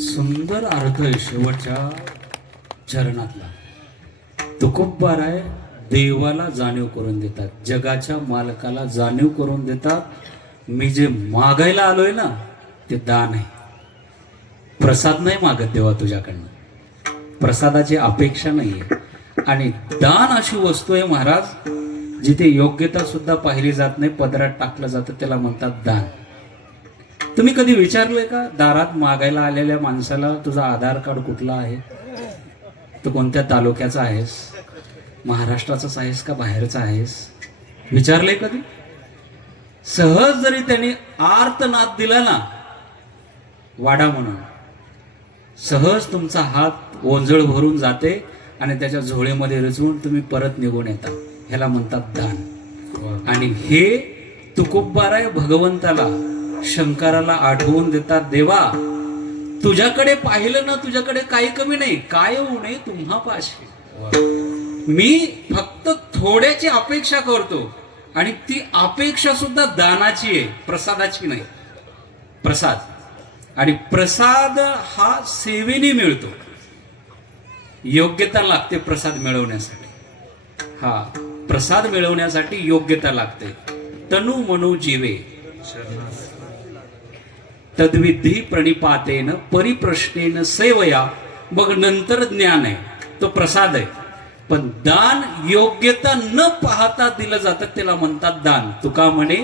सुंदर अर्थ आहे शेवटच्या चरणातला. तुकोबाराय देवाला जाणीव करून देतात, जगाच्या मालकाला जाणीव करून देतात, मी जे मागायला आलोय ना ते दान आहे. प्रसाद नाही मागत देवा तुझ्याकडनं, प्रसादाची अपेक्षा नाहीये. आणि दान अशी वस्तू आहे महाराज जिथे योग्यता सुद्धा पाहिली जात नाही, पदरात टाकलं जातं, त्याला म्हणतात दान. तुम्ही कधी विचारलंय का दारात मागायला आलेल्या माणसाला तुझा आधार कार्ड कुठला आहे, तू कोणत्या तालुक्याचा आहेस, महाराष्ट्राचाच आहेस का बाहेरचा आहेस, विचारलंय कधी? सहज जरी त्यांनी आर्तनाद दिला ना वाडा म्हणून, सहज तुमचा हात ओंजळ भरून जाते आणि त्याच्या झोळीमध्ये रचवून तुम्ही परत निघून येता. ह्याला म्हणतात दान. आणि हे तुकोबाराय भगवंताला शंकराला आठवून देतात, देवा तुझ्याकडे पाहिलं ना तुझ्याकडे काही कमी नाही, काय होऊ नये तुम्हा पाशी. मी फक्त थोड्याची अपेक्षा करतो आणि ती अपेक्षा सुद्धा दानाची आहे, प्रसादाची नाही. प्रसाद आणि प्रसाद हा सेवेने मिळतो. योग्यता लागते प्रसाद मिळवण्यासाठी. हा प्रसाद मिळवण्यासाठी योग्यता लागते. तनु मनो जीवे तद्विधी प्रणिपातेन परिप्रश्नेन सेवया, मग नंतर ज्ञान आहे, तो प्रसाद आहे. पण दान योग्यता न पाहता दिलं जातं, त्याला म्हणतात दान. तुका म्हणे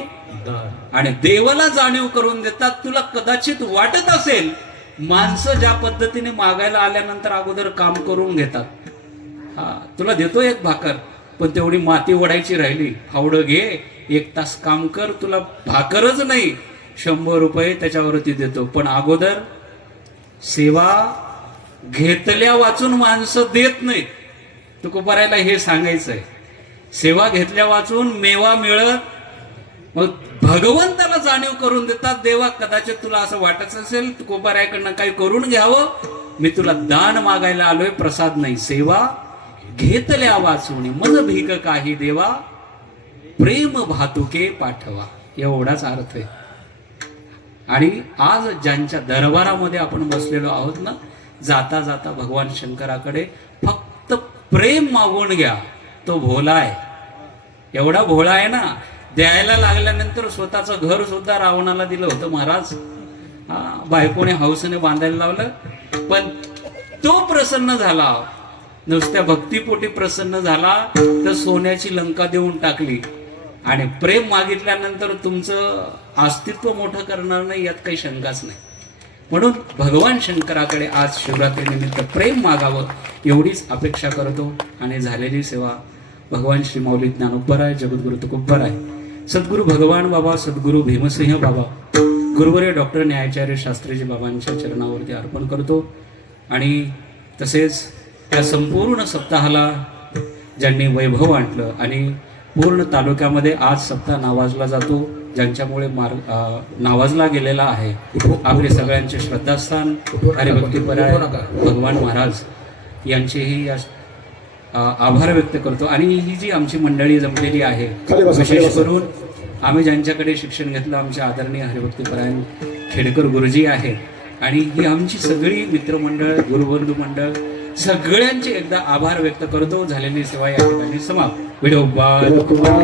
आणि देवाला जाणीव करून देतात. तुला कदाचित वाटत असेल माणसं ज्या पद्धतीने मागायला आल्यानंतर अगोदर काम करून घेतात, हा तुला देतो एक भाकर, पण तेवढी माती ओढायची राहिली, फावडं घे, 1 तास काम कर, तुला भाकरच नाही 100 रुपये त्याच्यावरती देतो. पण अगोदर सेवा घेतल्या वाचून माणसं देत नाहीत. तुकोबारायला हे सांगायचंय, सेवा घेतल्या वाचून मेवा मिळत. मग भगवंताला जाणीव करून देतात, देवा कदाचित तुला असं वाटत असेल तुकोबारायकडनं काही करून घ्यावं, मी तुला दान मागायला आलोय, प्रसाद नाही. सेवा घेतल्या वाचून मज भीक काही देवा, प्रेम भातुके पाठवा. एवढाच अर्थ आहे. आणि आज ज्यांच्या दरबारामध्ये आपण बसलेलो आहोत ना, जाता जाता भगवान शंकराकडे फक्त प्रेम मागून घ्या. तो भोला आहे, एवढा भोळा आहे ना, द्यायला लागल्यानंतर स्वतःचं घर सुद्धा रावणाला दिलं होतं महाराज. बायकोने हौसेने बांधायला लावलं, पण तो प्रसन्न झाला, नुसत्या भक्तीपोटी प्रसन्न झाला तर सोन्याची लंका देऊन टाकली. आणि प्रेम मागितल्यानंतर तुमचं अस्तित्व मोठं करणार नाही यात काही शंकाच नाही. म्हणून भगवान शंकराकडे आज शिवरात्री निमित्त प्रेम मागावं एवढीच अपेक्षा करतो. आणि झालेली सेवा भगवान श्री माऊली ज्ञानोबराय, जगद्गुरु तुकोबराय, सद्गुरु भगवान बाबा, सद्गुरु भीमसिंह बाबा, गुरुवर्य डॉक्टर न्यायाचार्य शास्त्रीजी बाबांच्या चरणावरती अर्पण करतो. आणि तसेच त्या संपूर्ण सप्ताहाला ज्यांनी वैभव आणलं आणि पूर्ण तालुक्यामध्ये आज सप्ताह नावाजला जातो, ज्यांच्यामुळे नावाजला गेलेला आहे, आपले सगळ्यांचे श्रद्धास्थान हरिभक्तीपरायण भगवान महाराज यांचेही या आभार व्यक्त करतो. आणि ही जी आमची मंडळी जमलेली आहे, विशेष करून आम्ही ज्यांच्याकडे शिक्षण घेतलं आमचे आदरणीय हरिभक्तीपरायण खेडकर गुरुजी आहेत, आणि ही आमची सगळी मित्रमंडळ, गुरुबंधू मंडळ, सगळ्यांचे एकदा आभार व्यक्त करतो. झालेली सेवा या ठिकाणी समाप्त. व्हिडिओ कुमार